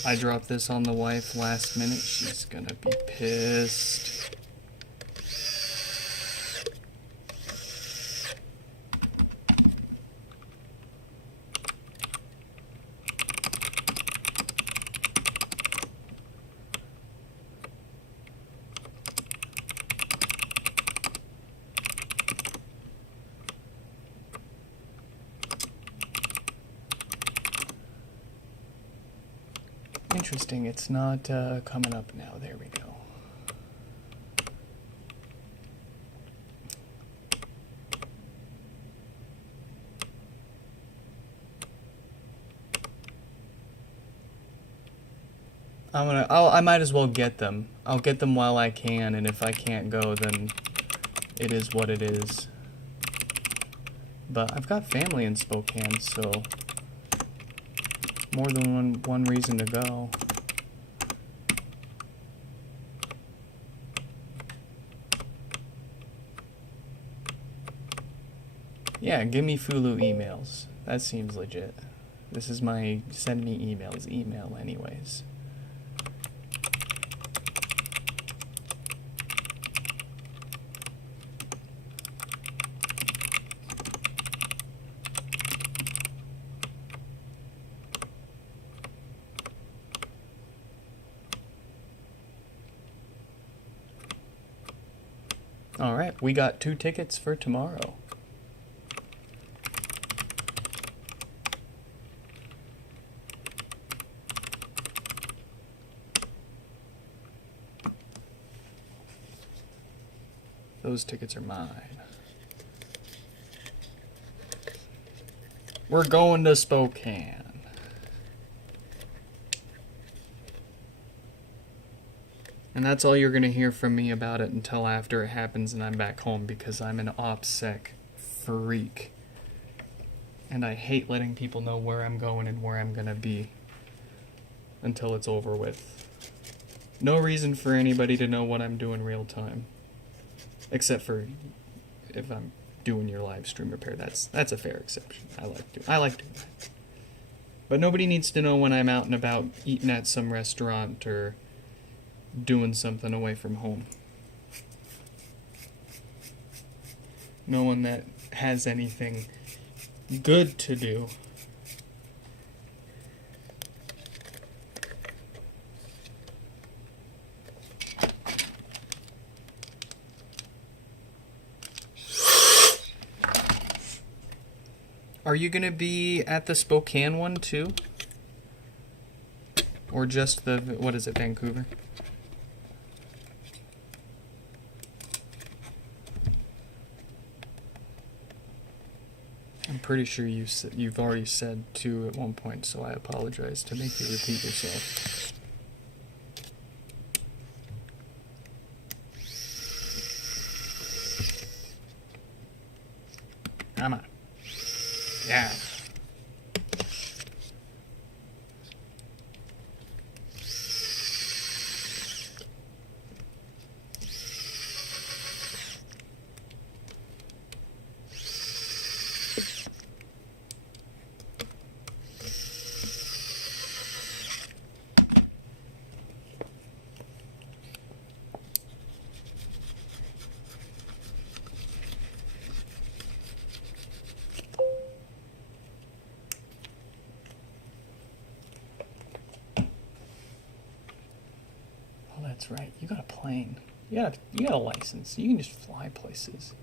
I dropped this on the wife last minute. She's gonna be pissed. Interesting, it's not coming up now. There we go. I might as well get them. I'll get them while I can, and if I can't go, then it is what it is. But I've got family in Spokane, so more than one reason to go. Yeah, give me Fulu emails. That seems legit. This is my send me emails email anyways. All right, we got 2 tickets for tomorrow. Those tickets are mine. We're going to Spokane. And that's all you're going to hear from me about it until after it happens and I'm back home, because I'm an OPSEC freak. And I hate letting people know where I'm going and where I'm going to be until it's over with. No reason for anybody to know what I'm doing real time. Except for if I'm doing your live stream repair. That's a fair exception. I like doing that. But nobody needs to know when I'm out and about eating at some restaurant or doing something away from home. No one that has anything good to do. Are you going to be at the Spokane one too? Or just the, what is it, Vancouver? I'm pretty sure you've already said 2 at one point, so I apologize to make you repeat yourself. Come on. Yeah. That's right. You got a plane. You got a license. You can just fly places.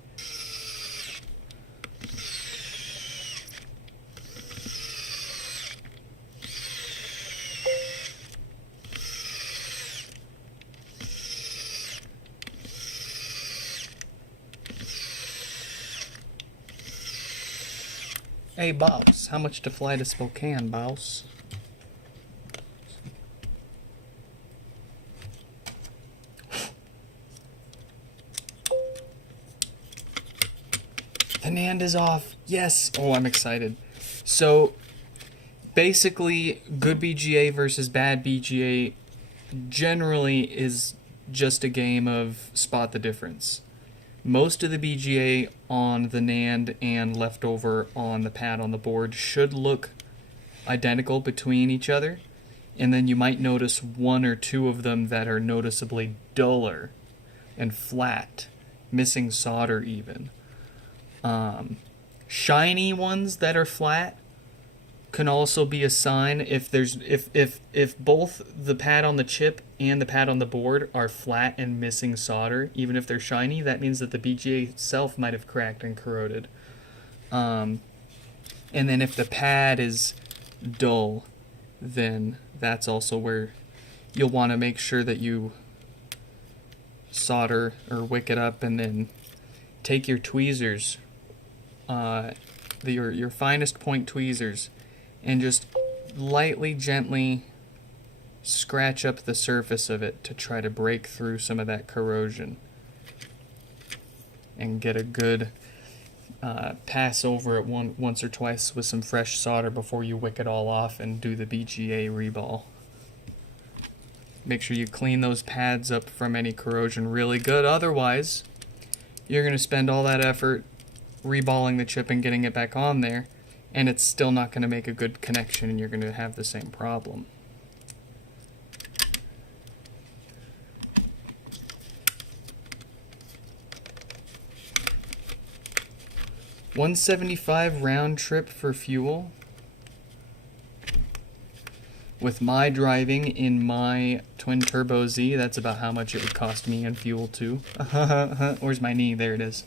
Hey, boss. How much to fly to Spokane, boss? The NAND is off. Yes. Oh, I'm excited. So, basically, good BGA versus bad BGA generally is just a game of spot the difference. Most of the BGA on the NAND and leftover on the pad on the board should look identical between each other. And then you might notice 1 or 2 of them that are noticeably duller and flat, missing solder even. Shiny ones that are flat can also be a sign. If both the pad on the chip and the pad on the board are flat and missing solder, even if they're shiny, that means that the BGA itself might have cracked and corroded. And then if the pad is dull, then that's also where you'll want to make sure that you solder or wick it up, and then take your tweezers, your finest point tweezers, and just lightly, gently scratch up the surface of it to try to break through some of that corrosion and get a good pass over it once or twice with some fresh solder before you wick it all off and do the BGA reball. Make sure you clean those pads up from any corrosion really good, otherwise you're going to spend all that effort reballing the chip and getting it back on there, and it's still not going to make a good connection, and you're going to have the same problem. $175 round trip for fuel. with my driving in my twin turbo Z, that's about how much it would cost me in fuel too. Where's my knee? There it is.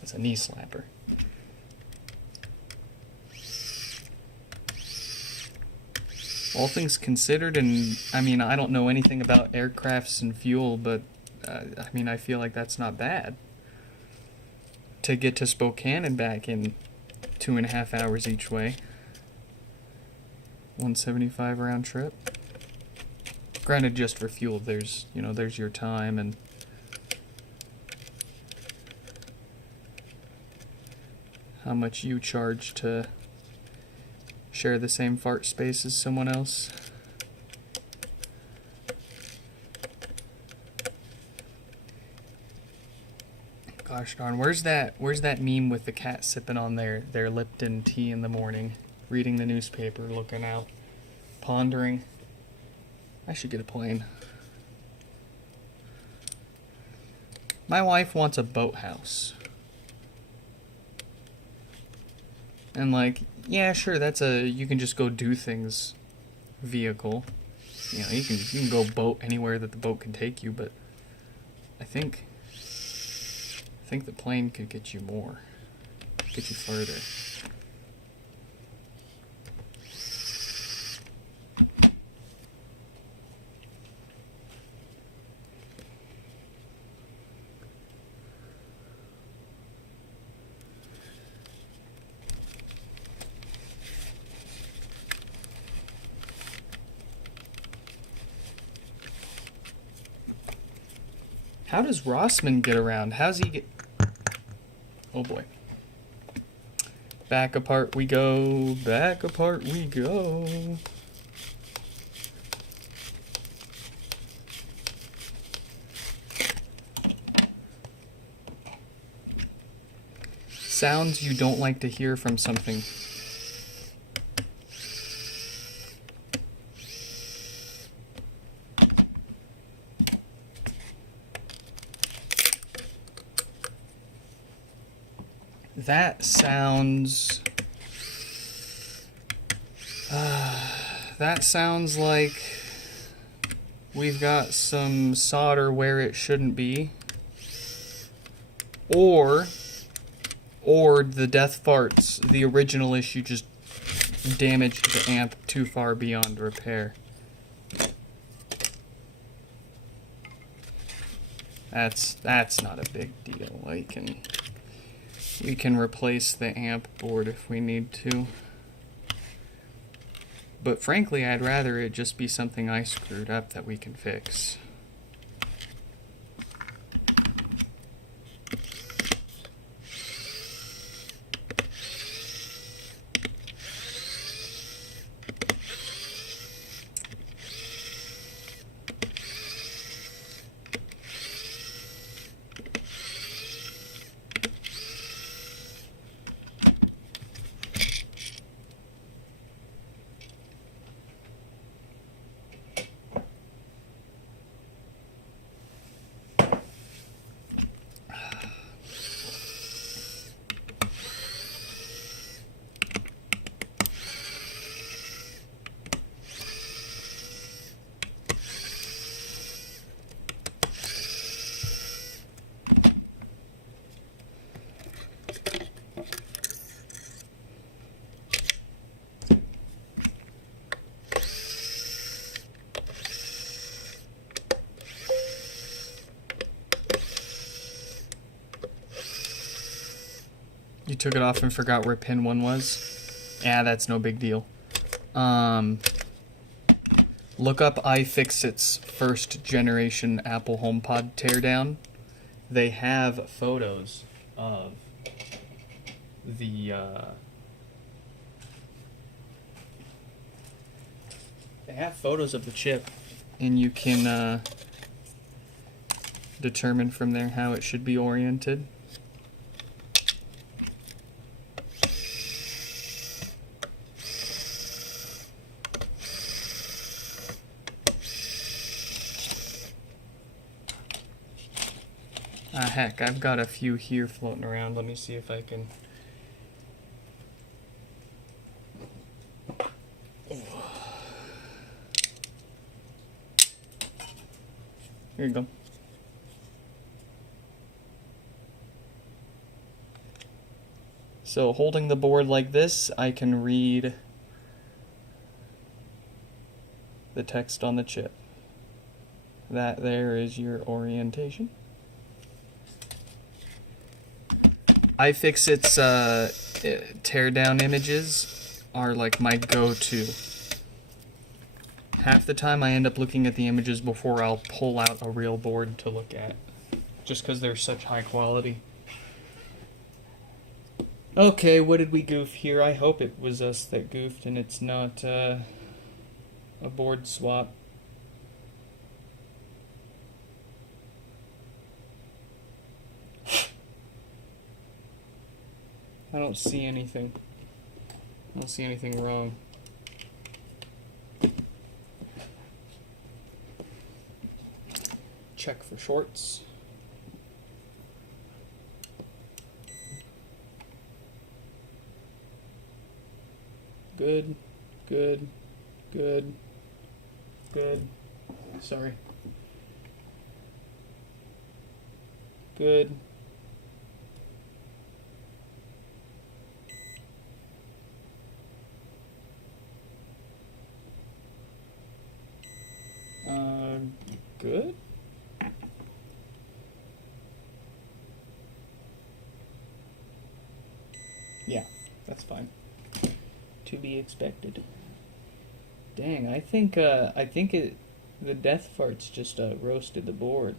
That's a knee slapper. All things considered, and I mean, I don't know anything about aircrafts and fuel, but I mean, I feel like that's not bad. To get to Spokane and back in 2.5 hours each way. 175 round trip. Granted, just for fuel, there's your time and how much you charge to share the same fart space as someone else. Gosh darn, where's that meme with the cat sipping on their Lipton tea in the morning, reading the newspaper, looking out, pondering? I should get a plane. My wife wants a boathouse. And like, yeah, sure, that's you can just go do things vehicle. You know, you can go boat anywhere that the boat can take you, but I think the plane could get you more. Get you further. How does Rossman get around? How's he get... Oh boy. Back apart we go, back apart we go. Sounds you don't like to hear from something. That sounds... that sounds like we've got some solder where it shouldn't be. Or the death farts, the original issue, just damaged the amp too far beyond repair. That's not a big deal. We can replace the amp board if we need to. But frankly, I'd rather it just be something I screwed up that we can fix. You took it off and forgot where pin 1 was? Yeah, that's no big deal. Look up iFixit's first generation Apple HomePod teardown. They have photos of the chip, and you can determine from there how it should be oriented. Heck, I've got a few here floating around. Let me see if I can... Here you go. So holding the board like this, I can read the text on the chip. That there is your orientation. iFixit's teardown images are like my go-to. Half the time I end up looking at the images before I'll pull out a real board to look at, just because they're such high quality. Okay, what did we goof here? I hope it was us that goofed and it's not a board swap. I don't see anything. I don't see anything wrong. Check for shorts. Good, good, good, good. Sorry. Good. Good? Yeah, that's fine. To be expected. Dang, I think the death farts just roasted the board.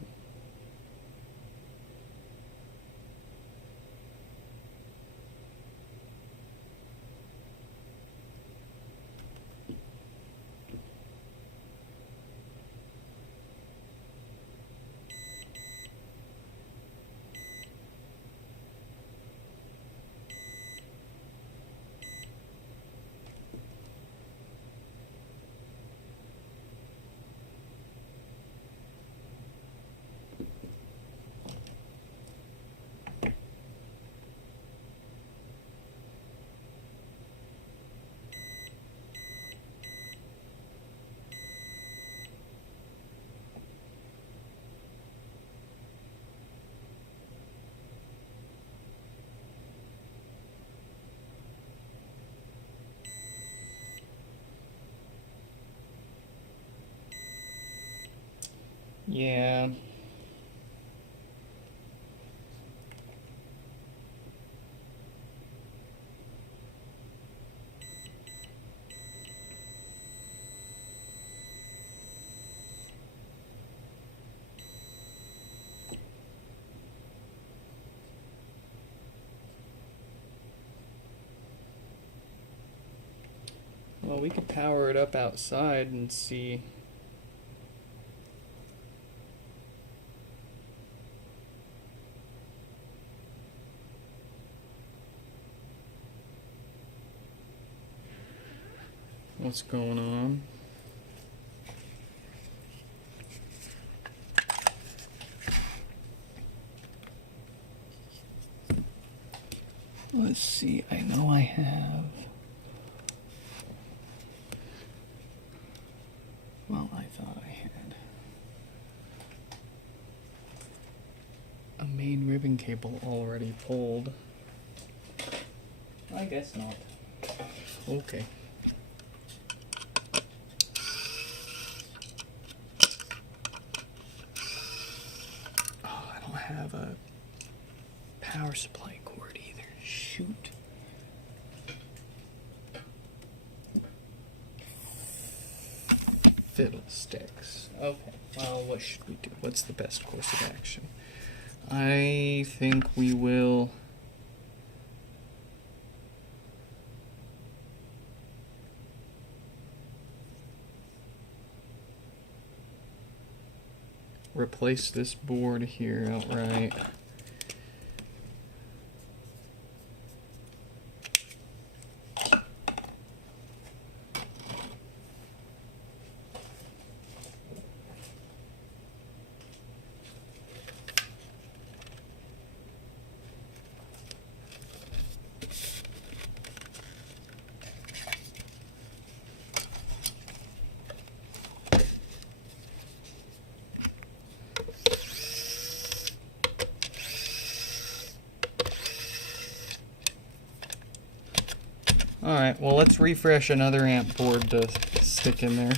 Yeah. Well, we could power it up outside and see. What's going on? Let's see, I know I have. Well, I thought I had a main ribbon cable already pulled. I guess not. Okay. Oh, I don't have a power supply cord either. Shoot. Fiddlesticks. Okay, well, what should we do? What's the best course of action? I think we will... replace this board here outright. Alright, well let's refresh another amp board to stick in there.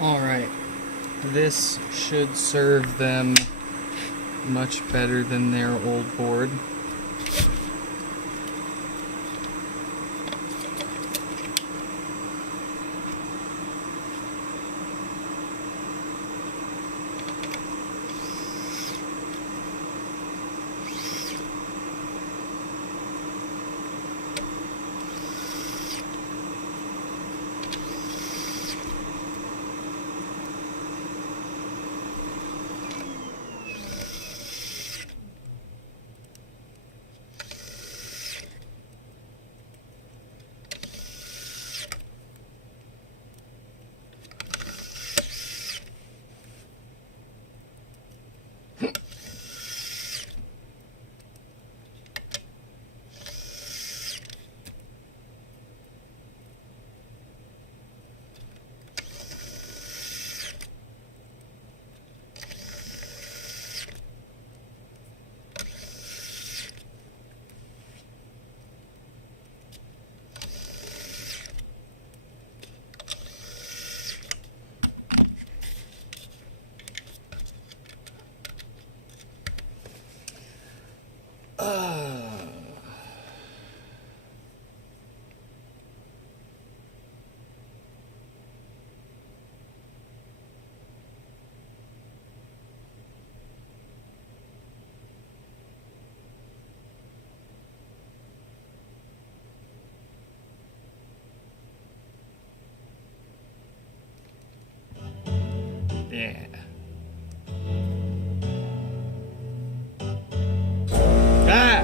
Alright, this should serve them much better than their old board. Yeah. Ah!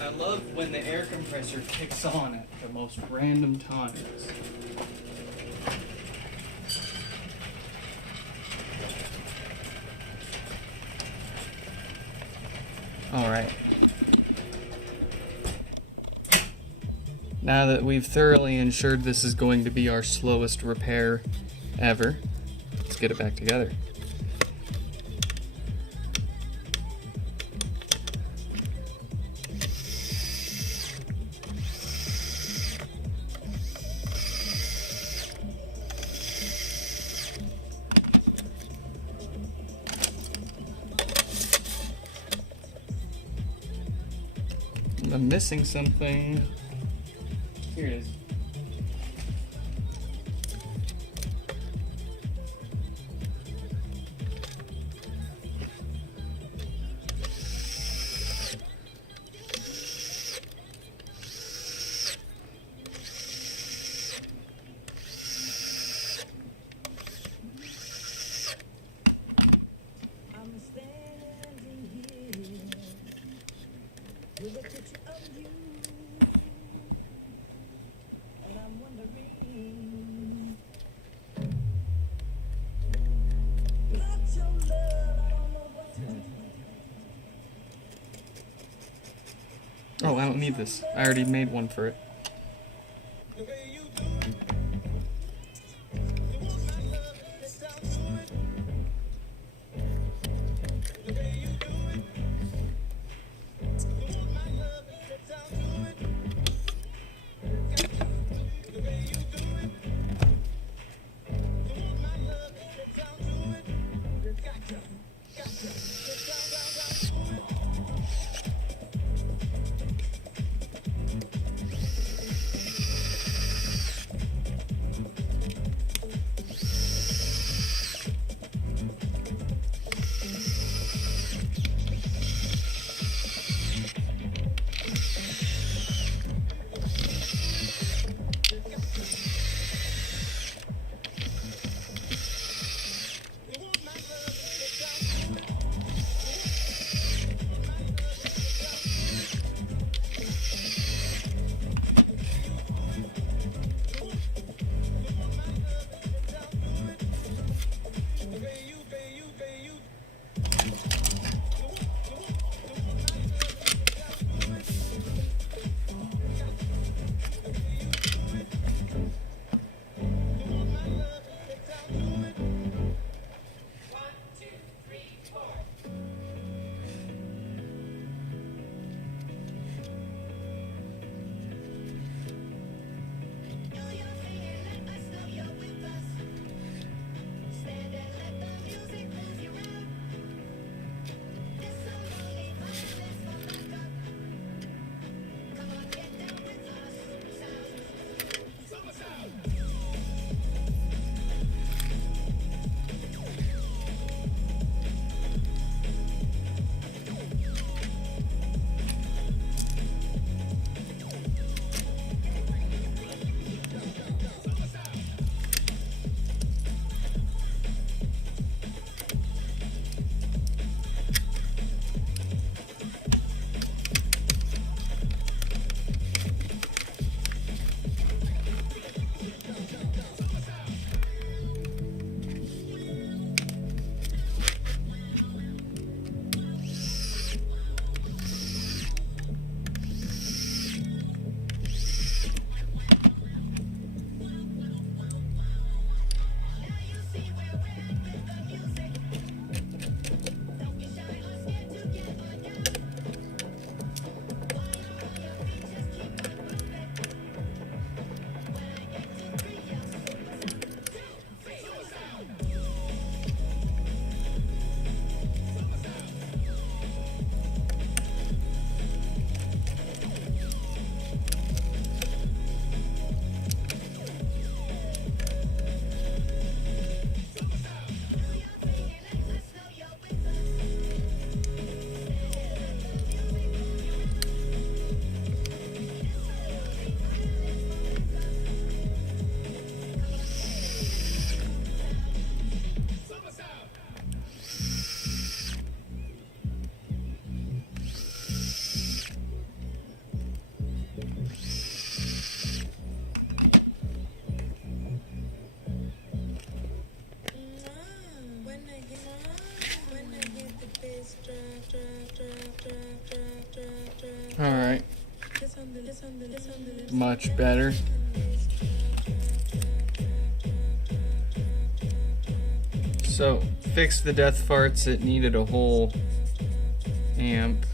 I love when the air compressor kicks on at the most random times. All right. Now that we've thoroughly ensured this is going to be our slowest repair ever, let's get it back together. I'm missing something. Here it is. Oh, I don't need this. I already made one for it. Alright. Much better. So, fixed the death farts. It needed a whole amp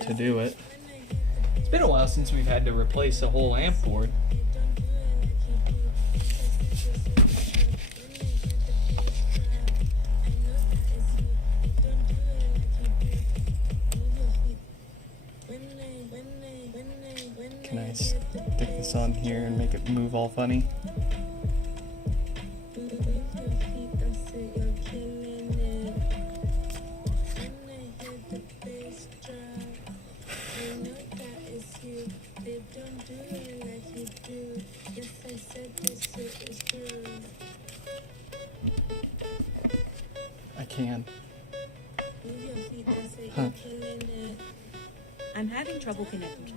to do it. It's been a while since we've had to replace a whole amp board. Can I stick this on here and make it move all funny? I can. Huh. I'm having trouble connecting.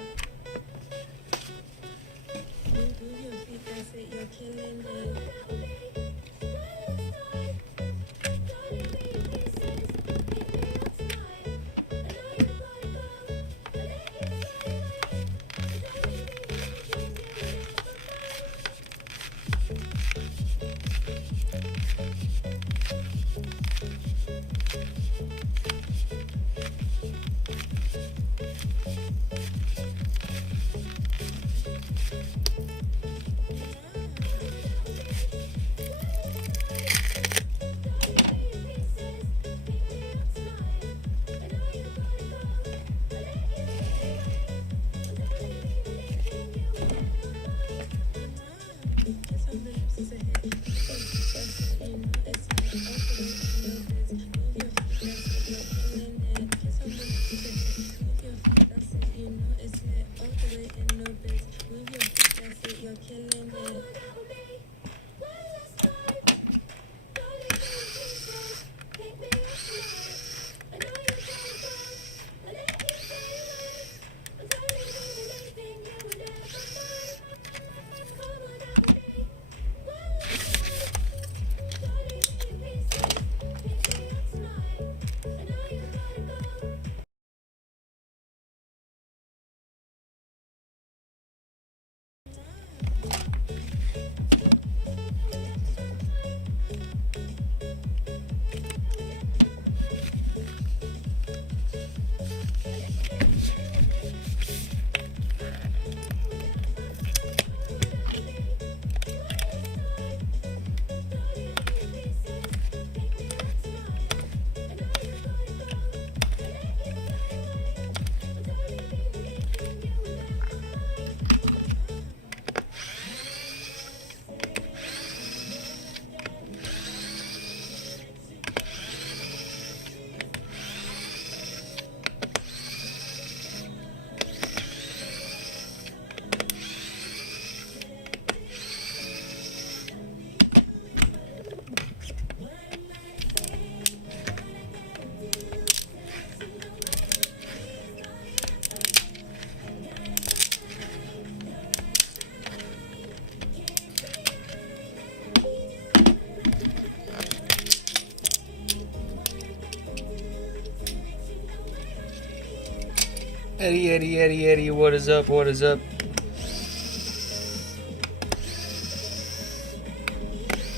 Eddie, what is up, what is up?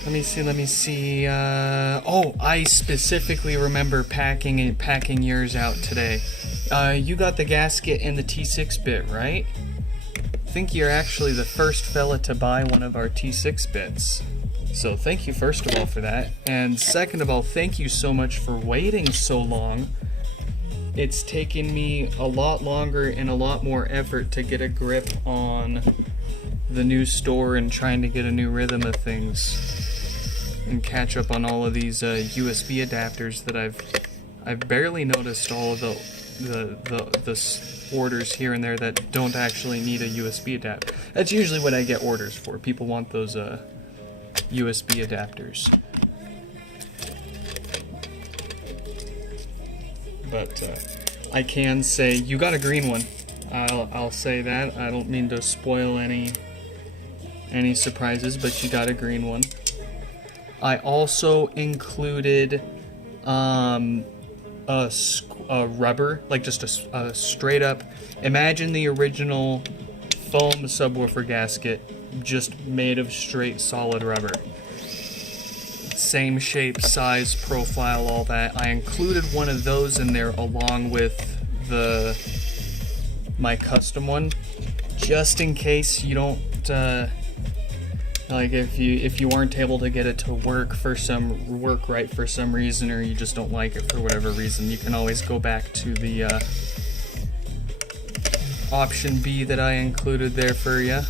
Let me see, oh, I specifically remember packing yours out today. You got the gasket and the T6 bit, right? I think you're actually the first fella to buy one of our T6 bits. So thank you first of all for that. And second of all, thank you so much for waiting so long. It's taken me a lot longer and a lot more effort to get a grip on the new store and trying to get a new rhythm of things and catch up on all of these USB adapters that I've barely noticed all of the orders here and there that don't actually need a USB adapter. That's usually what I get orders for. People want those USB adapters. But I can say you got a green one. I'll say that. I don't mean to spoil any surprises, but you got a green one. I also included rubber, like just a straight up. Imagine the original foam subwoofer gasket, just made of straight solid rubber. Same shape, size, profile, all that. I included one of those in there along with my custom one, just in case you don't like if you weren't able to get it to work right for some reason, or you just don't like it for whatever reason, you can always go back to the option B that I included there for you.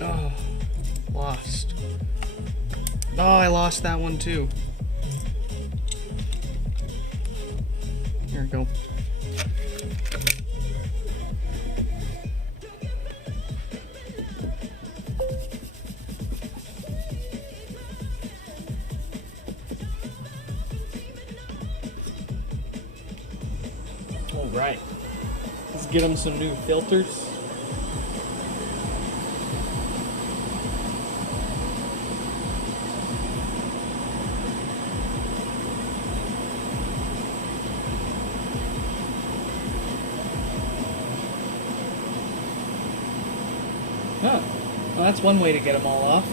Oh, lost. Oh, I lost that one too. Here we go. All right. Let's get them some new filters. Oh, well, that's one way to get them all off.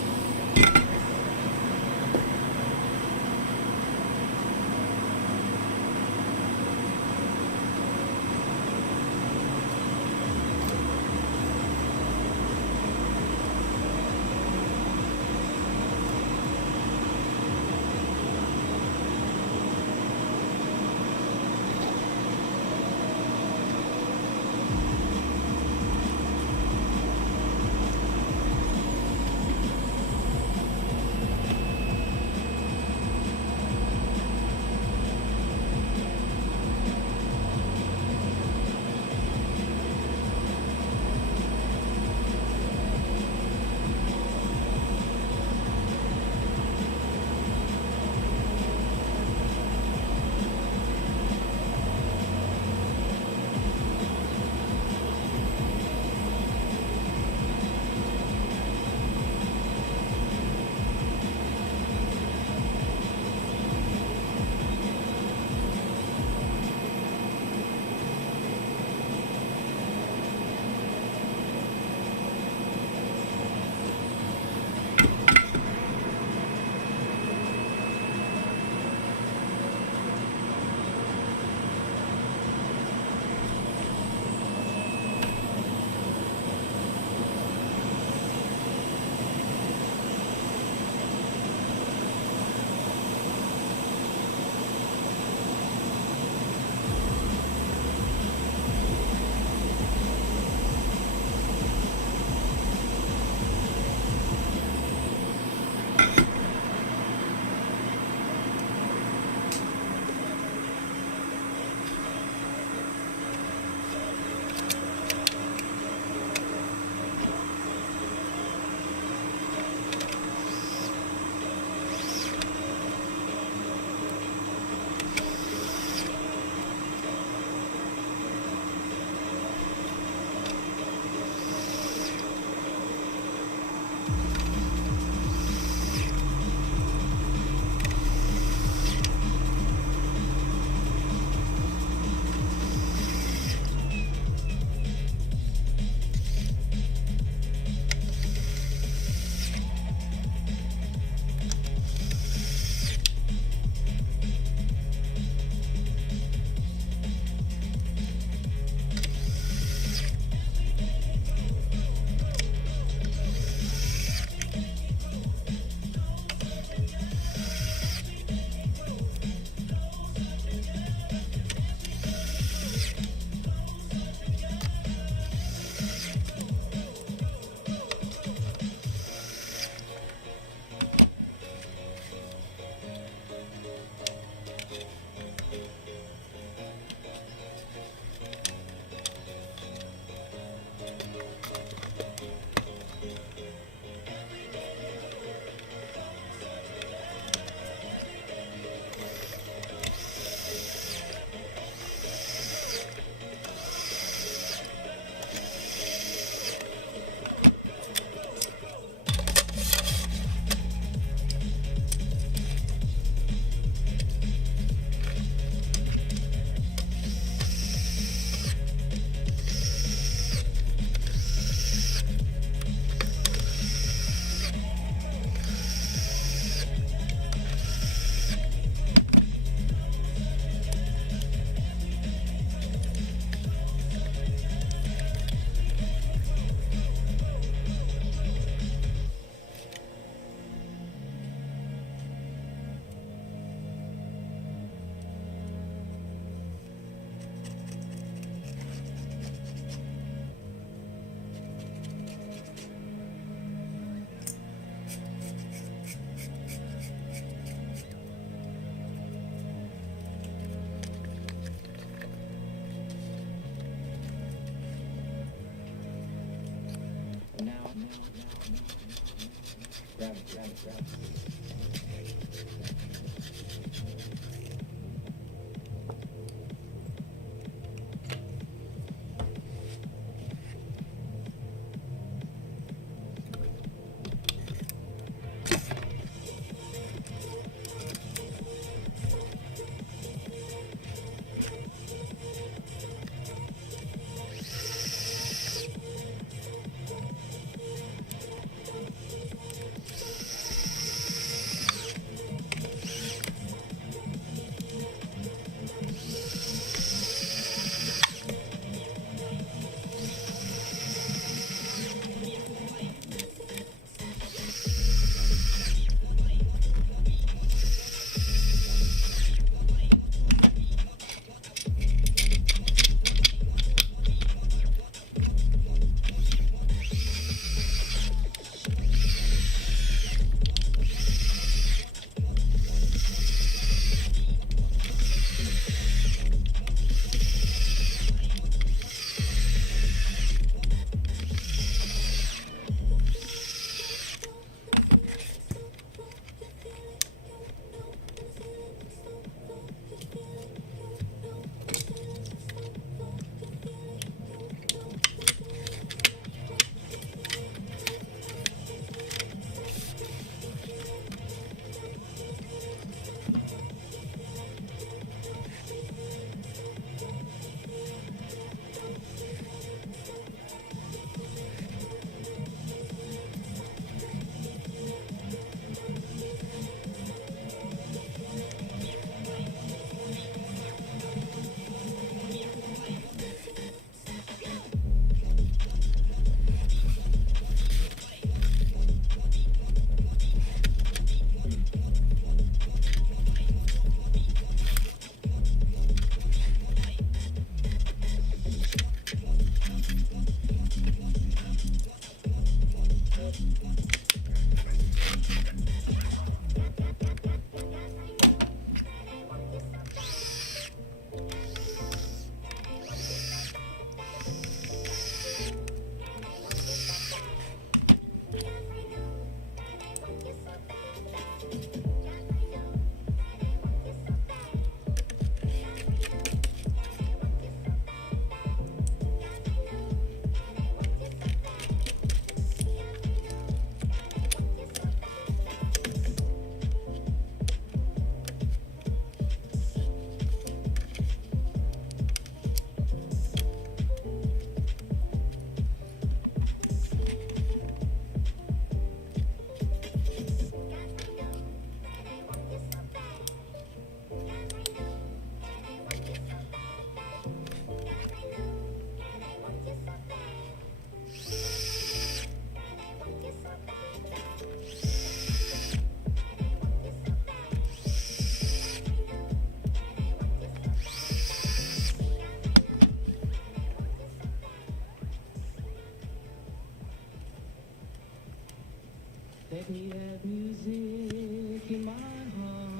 Let me have music in my heart.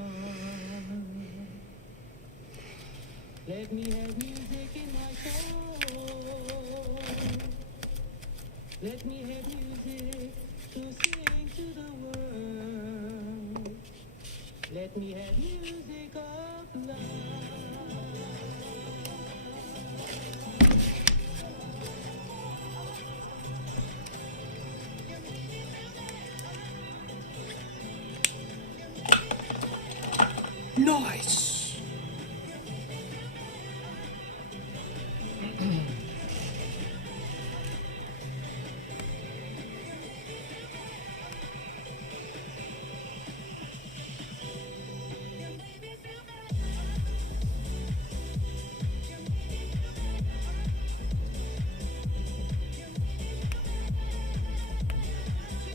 Let me have music in my soul. Let me have music to sing to the world. Let me have music of love. Nice!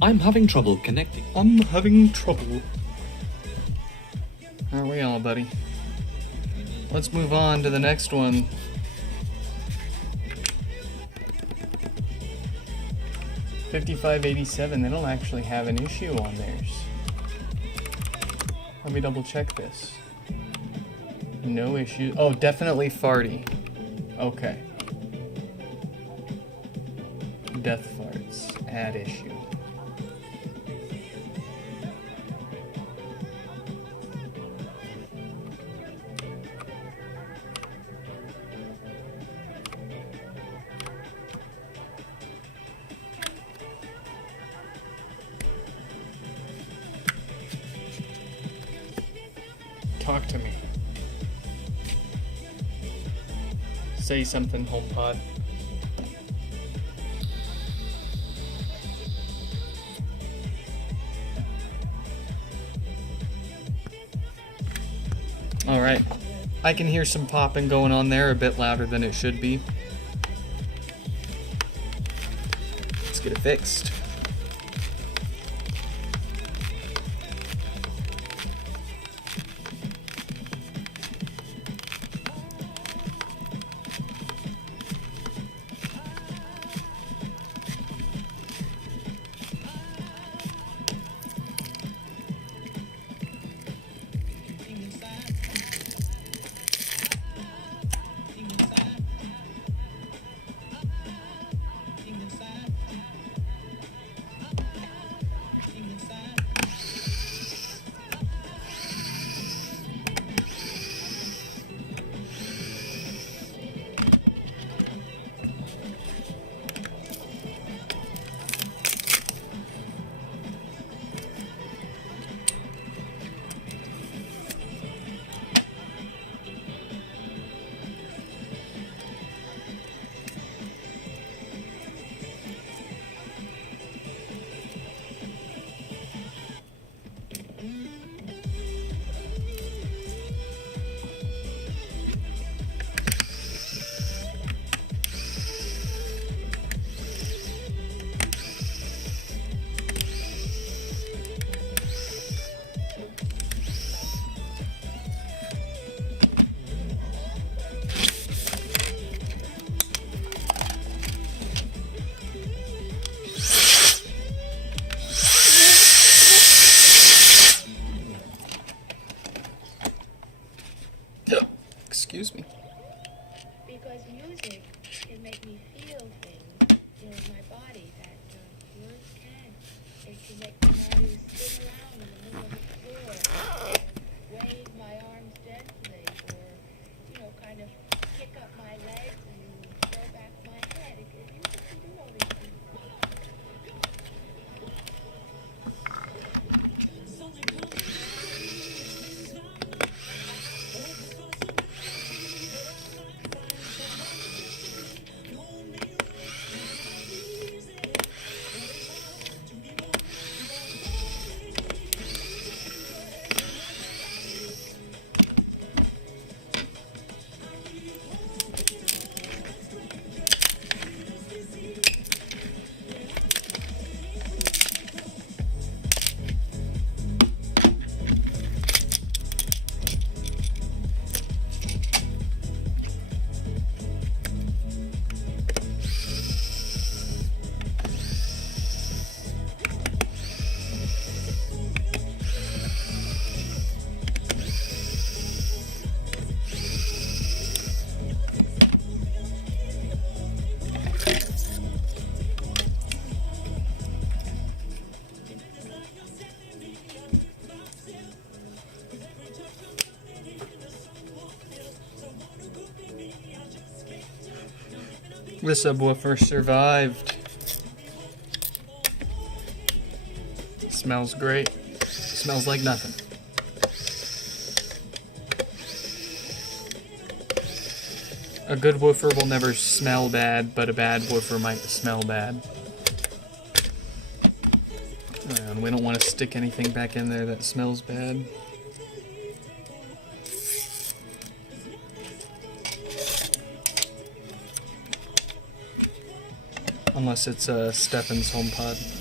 I'm having trouble connecting. I'm having trouble. Aren't we all, buddy? Let's move on to the next one. $55.87. They don't actually have an issue on theirs. Let me double check this. No issue. Oh, definitely farty. Okay. Death farts. Add issue. Talk to me. Say something, HomePod. Alright. I can hear some popping going on there, a bit louder than it should be. Let's get it fixed. Excuse me. Because music can make me feel things in my body that words can't. It can make my body spin around in the middle of the floor, or wave my arms gently, or, kind of kick up my legs and throw back my head. Music can do all these things. The subwoofer survived. Smells great. Smells like nothing. A good woofer will never smell bad, but a bad woofer might smell bad. And we don't want to stick anything back in there that smells bad. Unless it's Stefan's HomePod.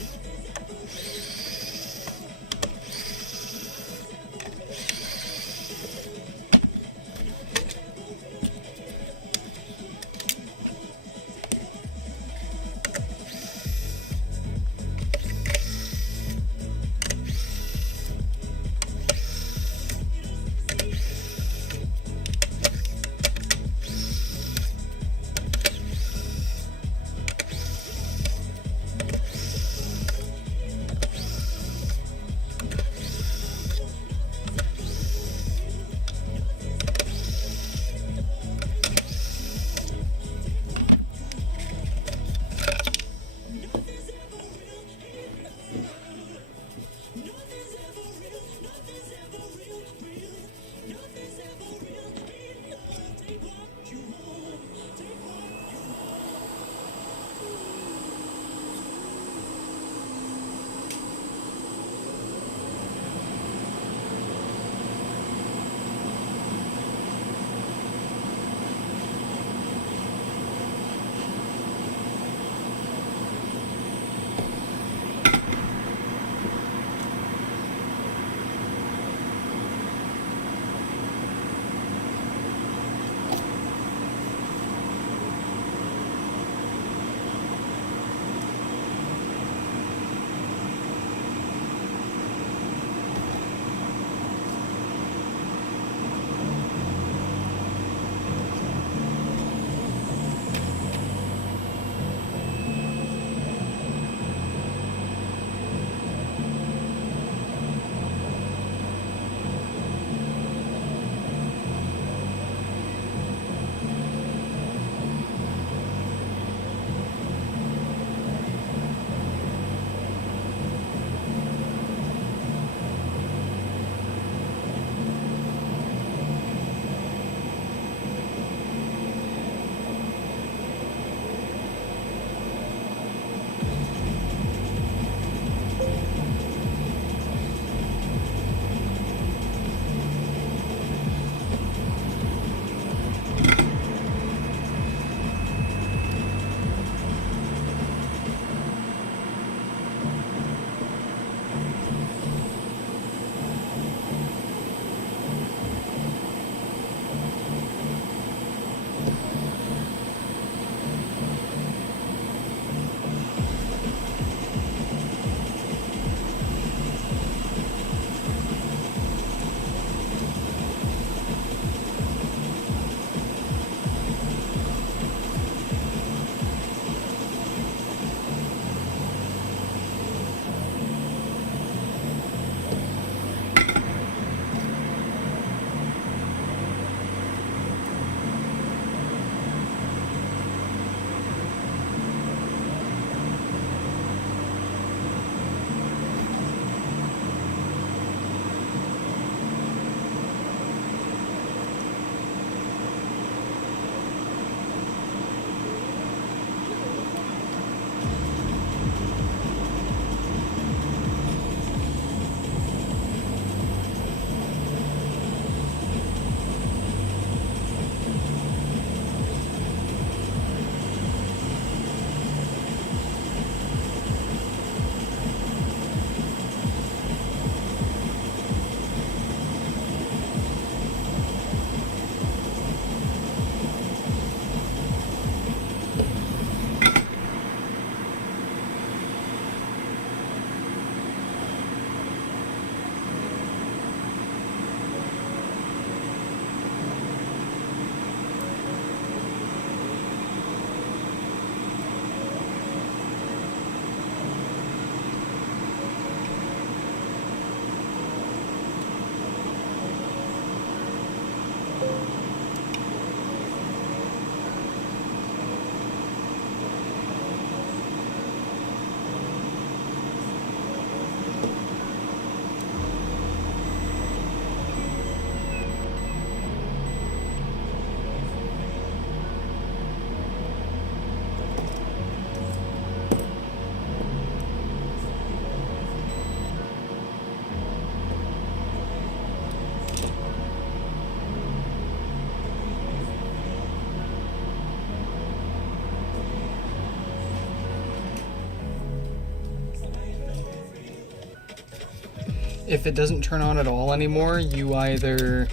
if it doesn't turn on at all anymore, you either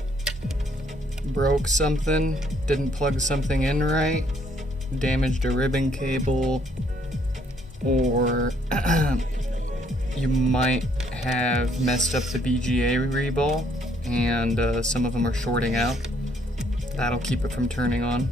broke something, didn't plug something in right, damaged a ribbon cable, or you might have messed up the BGA reball, and some of them are shorting out. That'll keep it from turning on.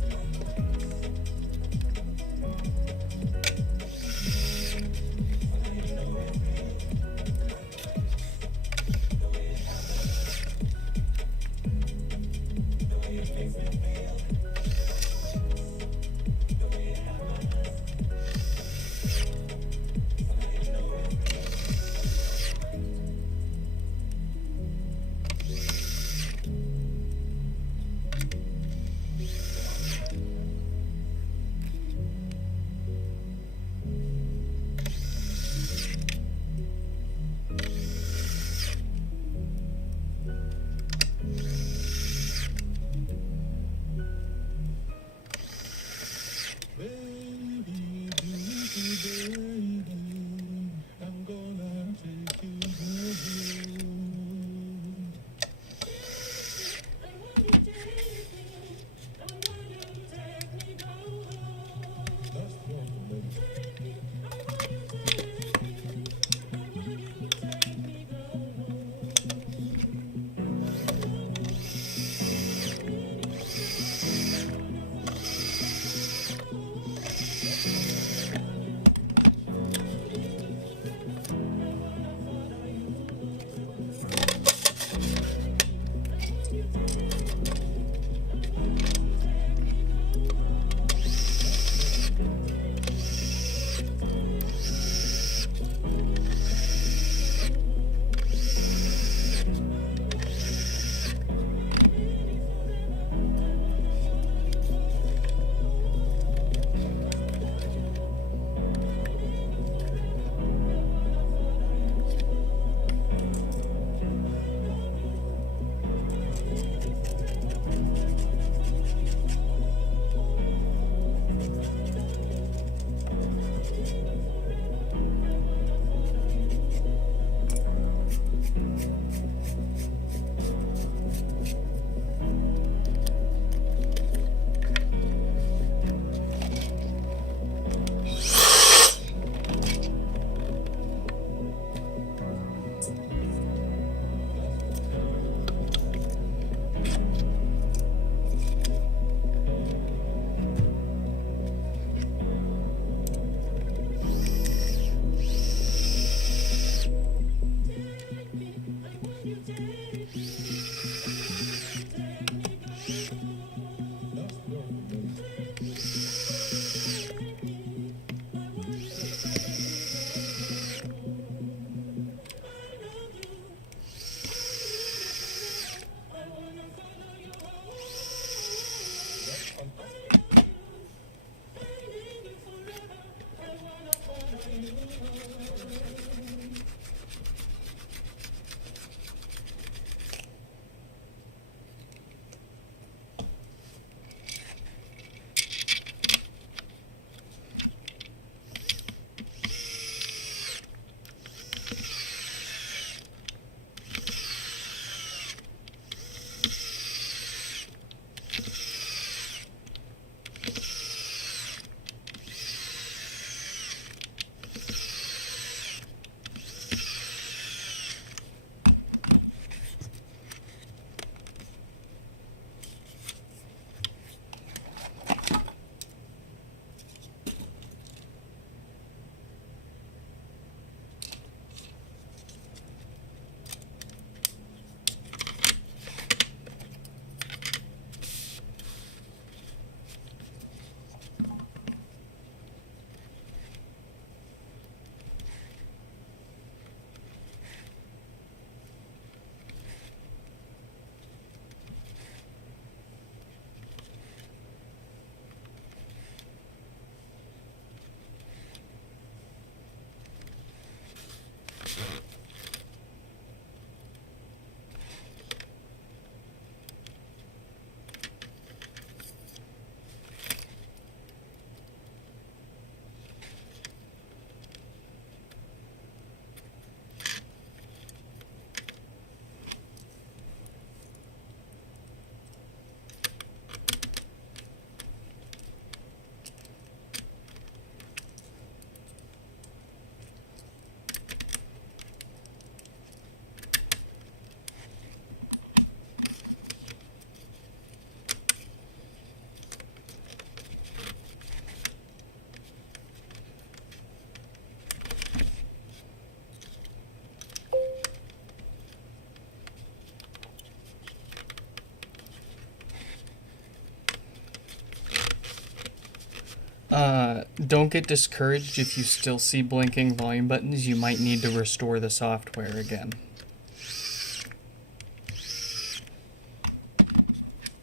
Don't get discouraged if you still see blinking volume buttons. You might need to restore the software again.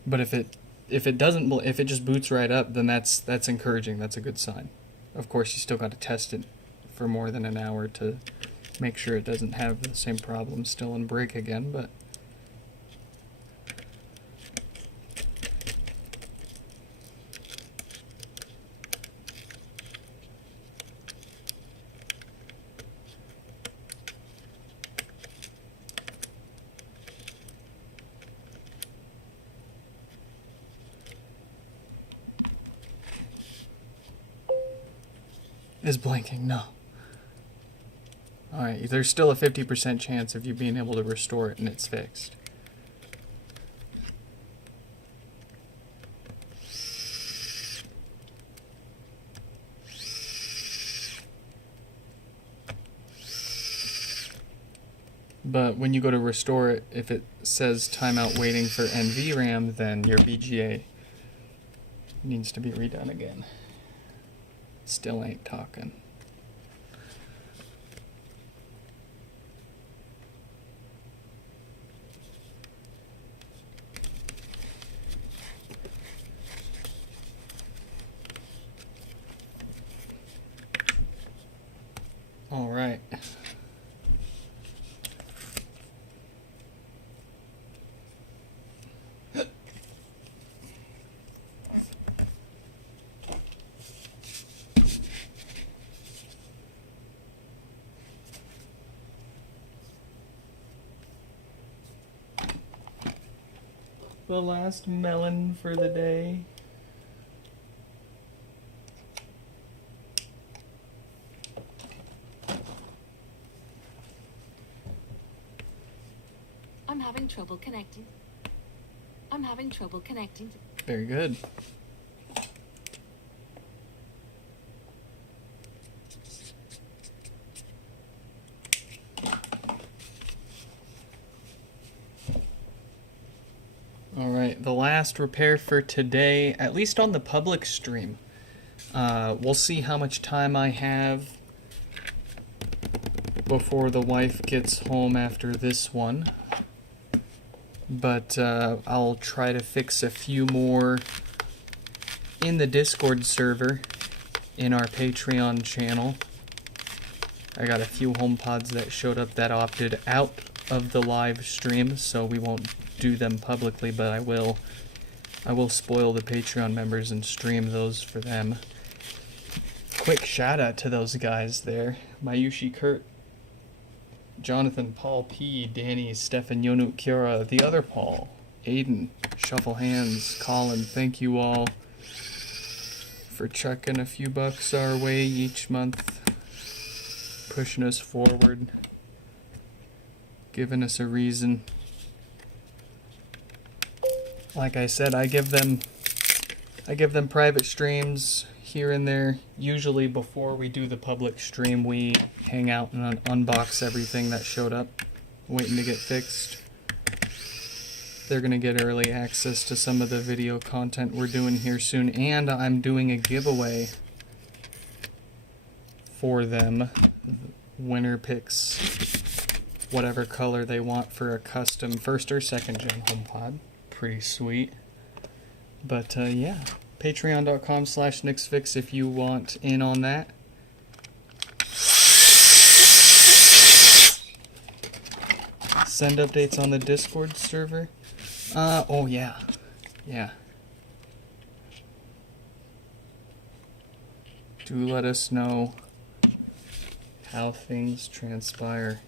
But if it doesn't, if it just boots right up, then that's encouraging. That's a good sign. Of course, you still got to test it for more than an hour to make sure it doesn't have the same problem still and break again, but is blinking? No. Alright, there's still a 50% chance of you being able to restore it and it's fixed. But when you go to restore it, if it says timeout waiting for NVRAM, then your BGA needs to be redone again. Still ain't talking. All right. The last melon for the day. I'm having trouble connecting. I'm having trouble connecting. Very good. Alright, the last repair for today, at least on the public stream. We'll see how much time I have before the wife gets home after this one. But I'll try to fix a few more in the Discord server in our Patreon channel. I got a few HomePods that showed up that opted out of the live stream, so we won't do them publicly, but I will spoil the Patreon members and stream those for them. Quick shout out to those guys there. Mayushi Kurt, Jonathan, Paul P, Danny, Stefan, Yonut, Kiara, the other Paul, Aiden, Shuffle Hands, Colin, thank you all for chucking a few bucks our way each month, pushing us forward, giving us a reason. Like I said, I give them private streams here and there. Usually before we do the public stream, we hang out and unbox everything that showed up, waiting to get fixed. They're gonna get early access to some of the video content we're doing here soon, and I'm doing a giveaway for them. Winner picks whatever color they want for a custom 1st or 2nd gen HomePod. Pretty sweet. But yeah, patreon.com/NixFix if you want in on that. Send updates on the Discord server. Oh yeah. Yeah. Do let us know how things transpire.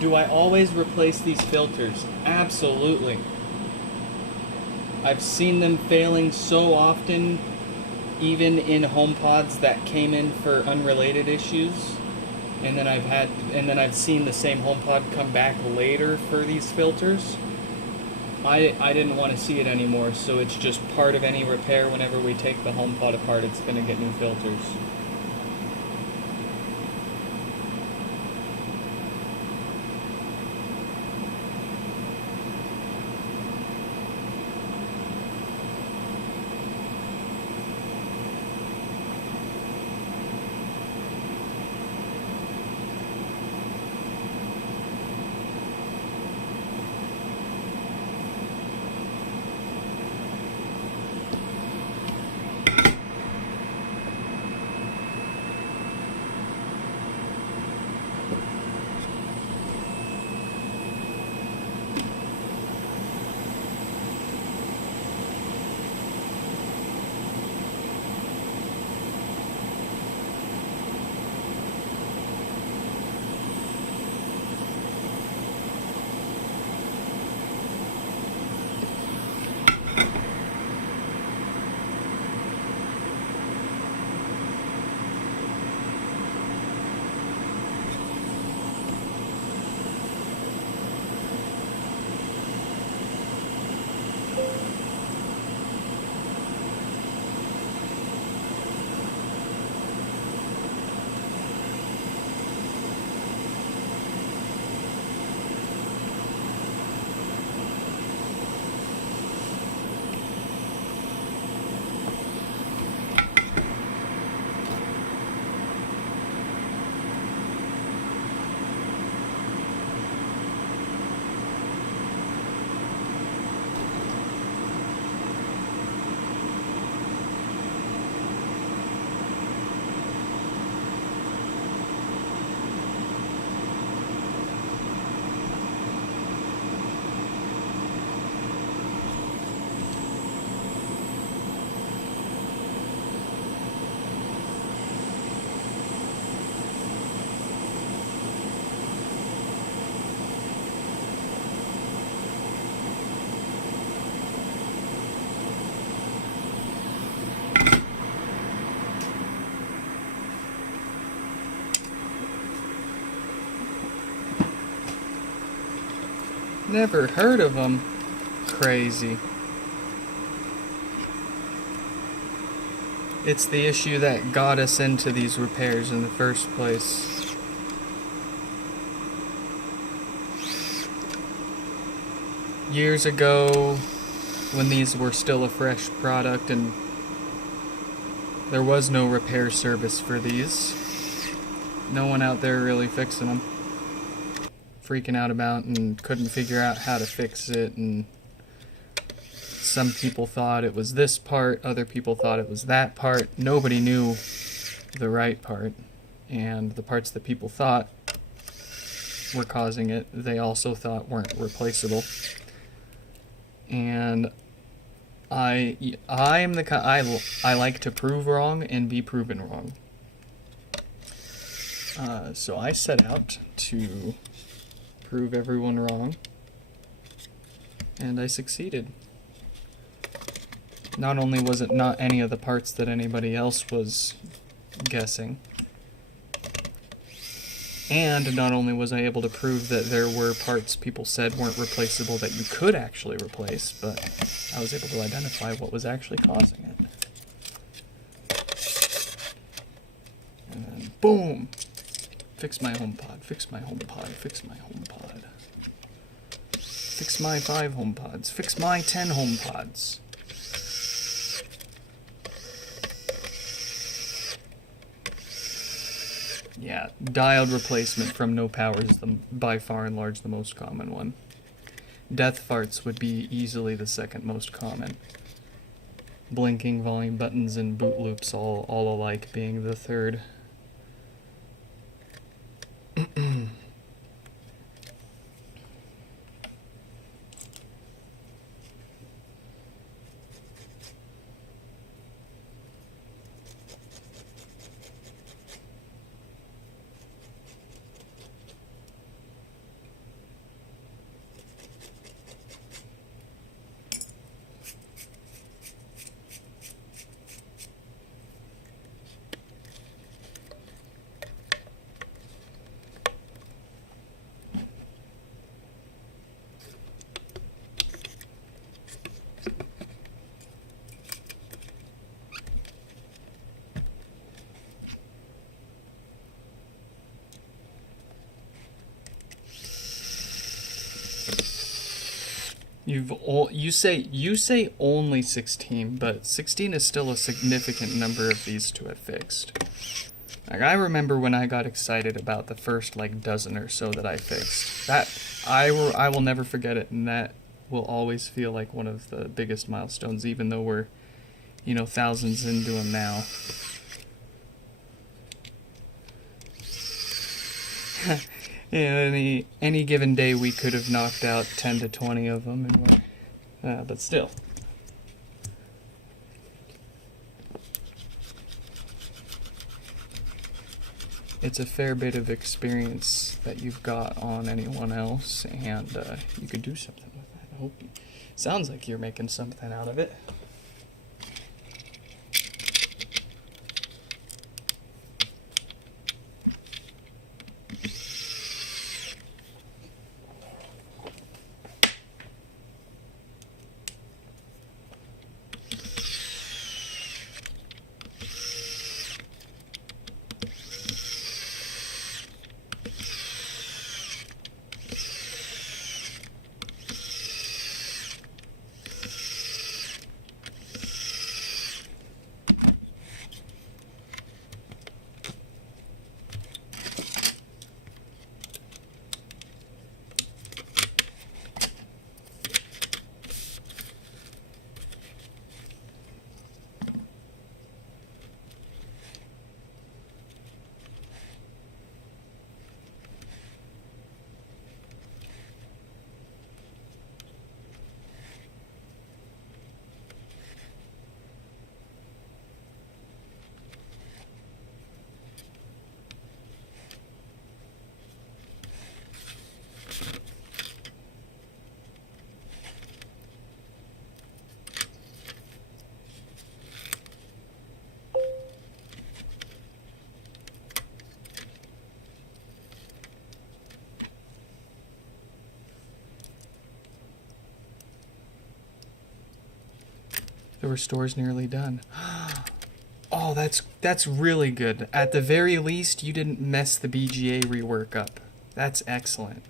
Do I always replace these filters? Absolutely. I've seen them failing so often, even in HomePods that came in for unrelated issues. And then I've seen the same HomePod come back later for these filters. I didn't want to see it anymore, so it's just part of any repair. Whenever we take the HomePod apart, it's going to get new filters. Never heard of them. Crazy. It's the issue that got us into these repairs in the first place. Years ago, when these were still a fresh product and there was no repair service for these, no one out there really fixing them. Freaking out about and couldn't figure out how to fix it, and some people thought it was this part, other people thought it was that part. Nobody knew the right part, and the parts that people thought were causing it, they also thought weren't replaceable. And I am the I like to prove wrong and be proven wrong. So I set out to prove everyone wrong, and I succeeded. Not only was it not any of the parts that anybody else was guessing, and not only was I able to prove that there were parts people said weren't replaceable that you could actually replace, but I was able to identify what was actually causing it. And then, boom! Fix my HomePod, fix my HomePod, fix my HomePod. Fix my 5 HomePods, fix my 10 HomePods. Yeah, diode replacement from no power is by far and large the most common one. Death farts would be easily the second most common. Blinking volume buttons and boot loops all alike being the third. You say only 16, but 16 is still a significant number of these to have fixed. Like, I remember when I got excited about the first like dozen or so that I fixed. That I will never forget it, and that will always feel like one of the biggest milestones, even though we're, thousands into them now. Any given day we could have knocked out 10 to 20 of them, and but still. It's a fair bit of experience that you've got on anyone else, and you could do something with that. I hope sounds like you're making something out of it. The restore's nearly done. Oh, that's really good. At the very least, you didn't mess the BGA rework up. That's excellent.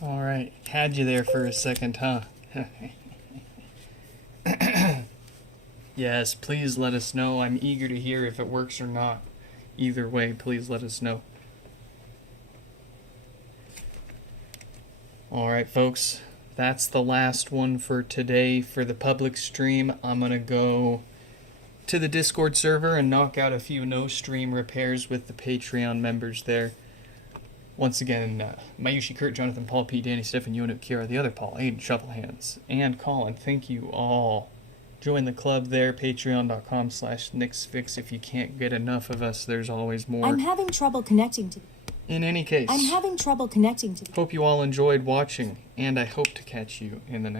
All right, had you there for a second, huh? Yes, please let us know. I'm eager to hear if it works or not. Either way, please let us know. All right, folks, that's the last one for today for the public stream. I'm going to go to the Discord server and knock out a few no-stream repairs with the Patreon members there. Once again, Mayushi, Kurt, Jonathan, Paul, P, Danny, Stefan, Yonuk, Kira, the other Paul, Aiden, Shufflehands, and Colin, thank you all. Join the club there, patreon.com/NixFix. If you can't get enough of us, there's always more. I'm having trouble connecting to... In any case, I'm having trouble connecting to... hope you all enjoyed watching, and I hope to catch you in the next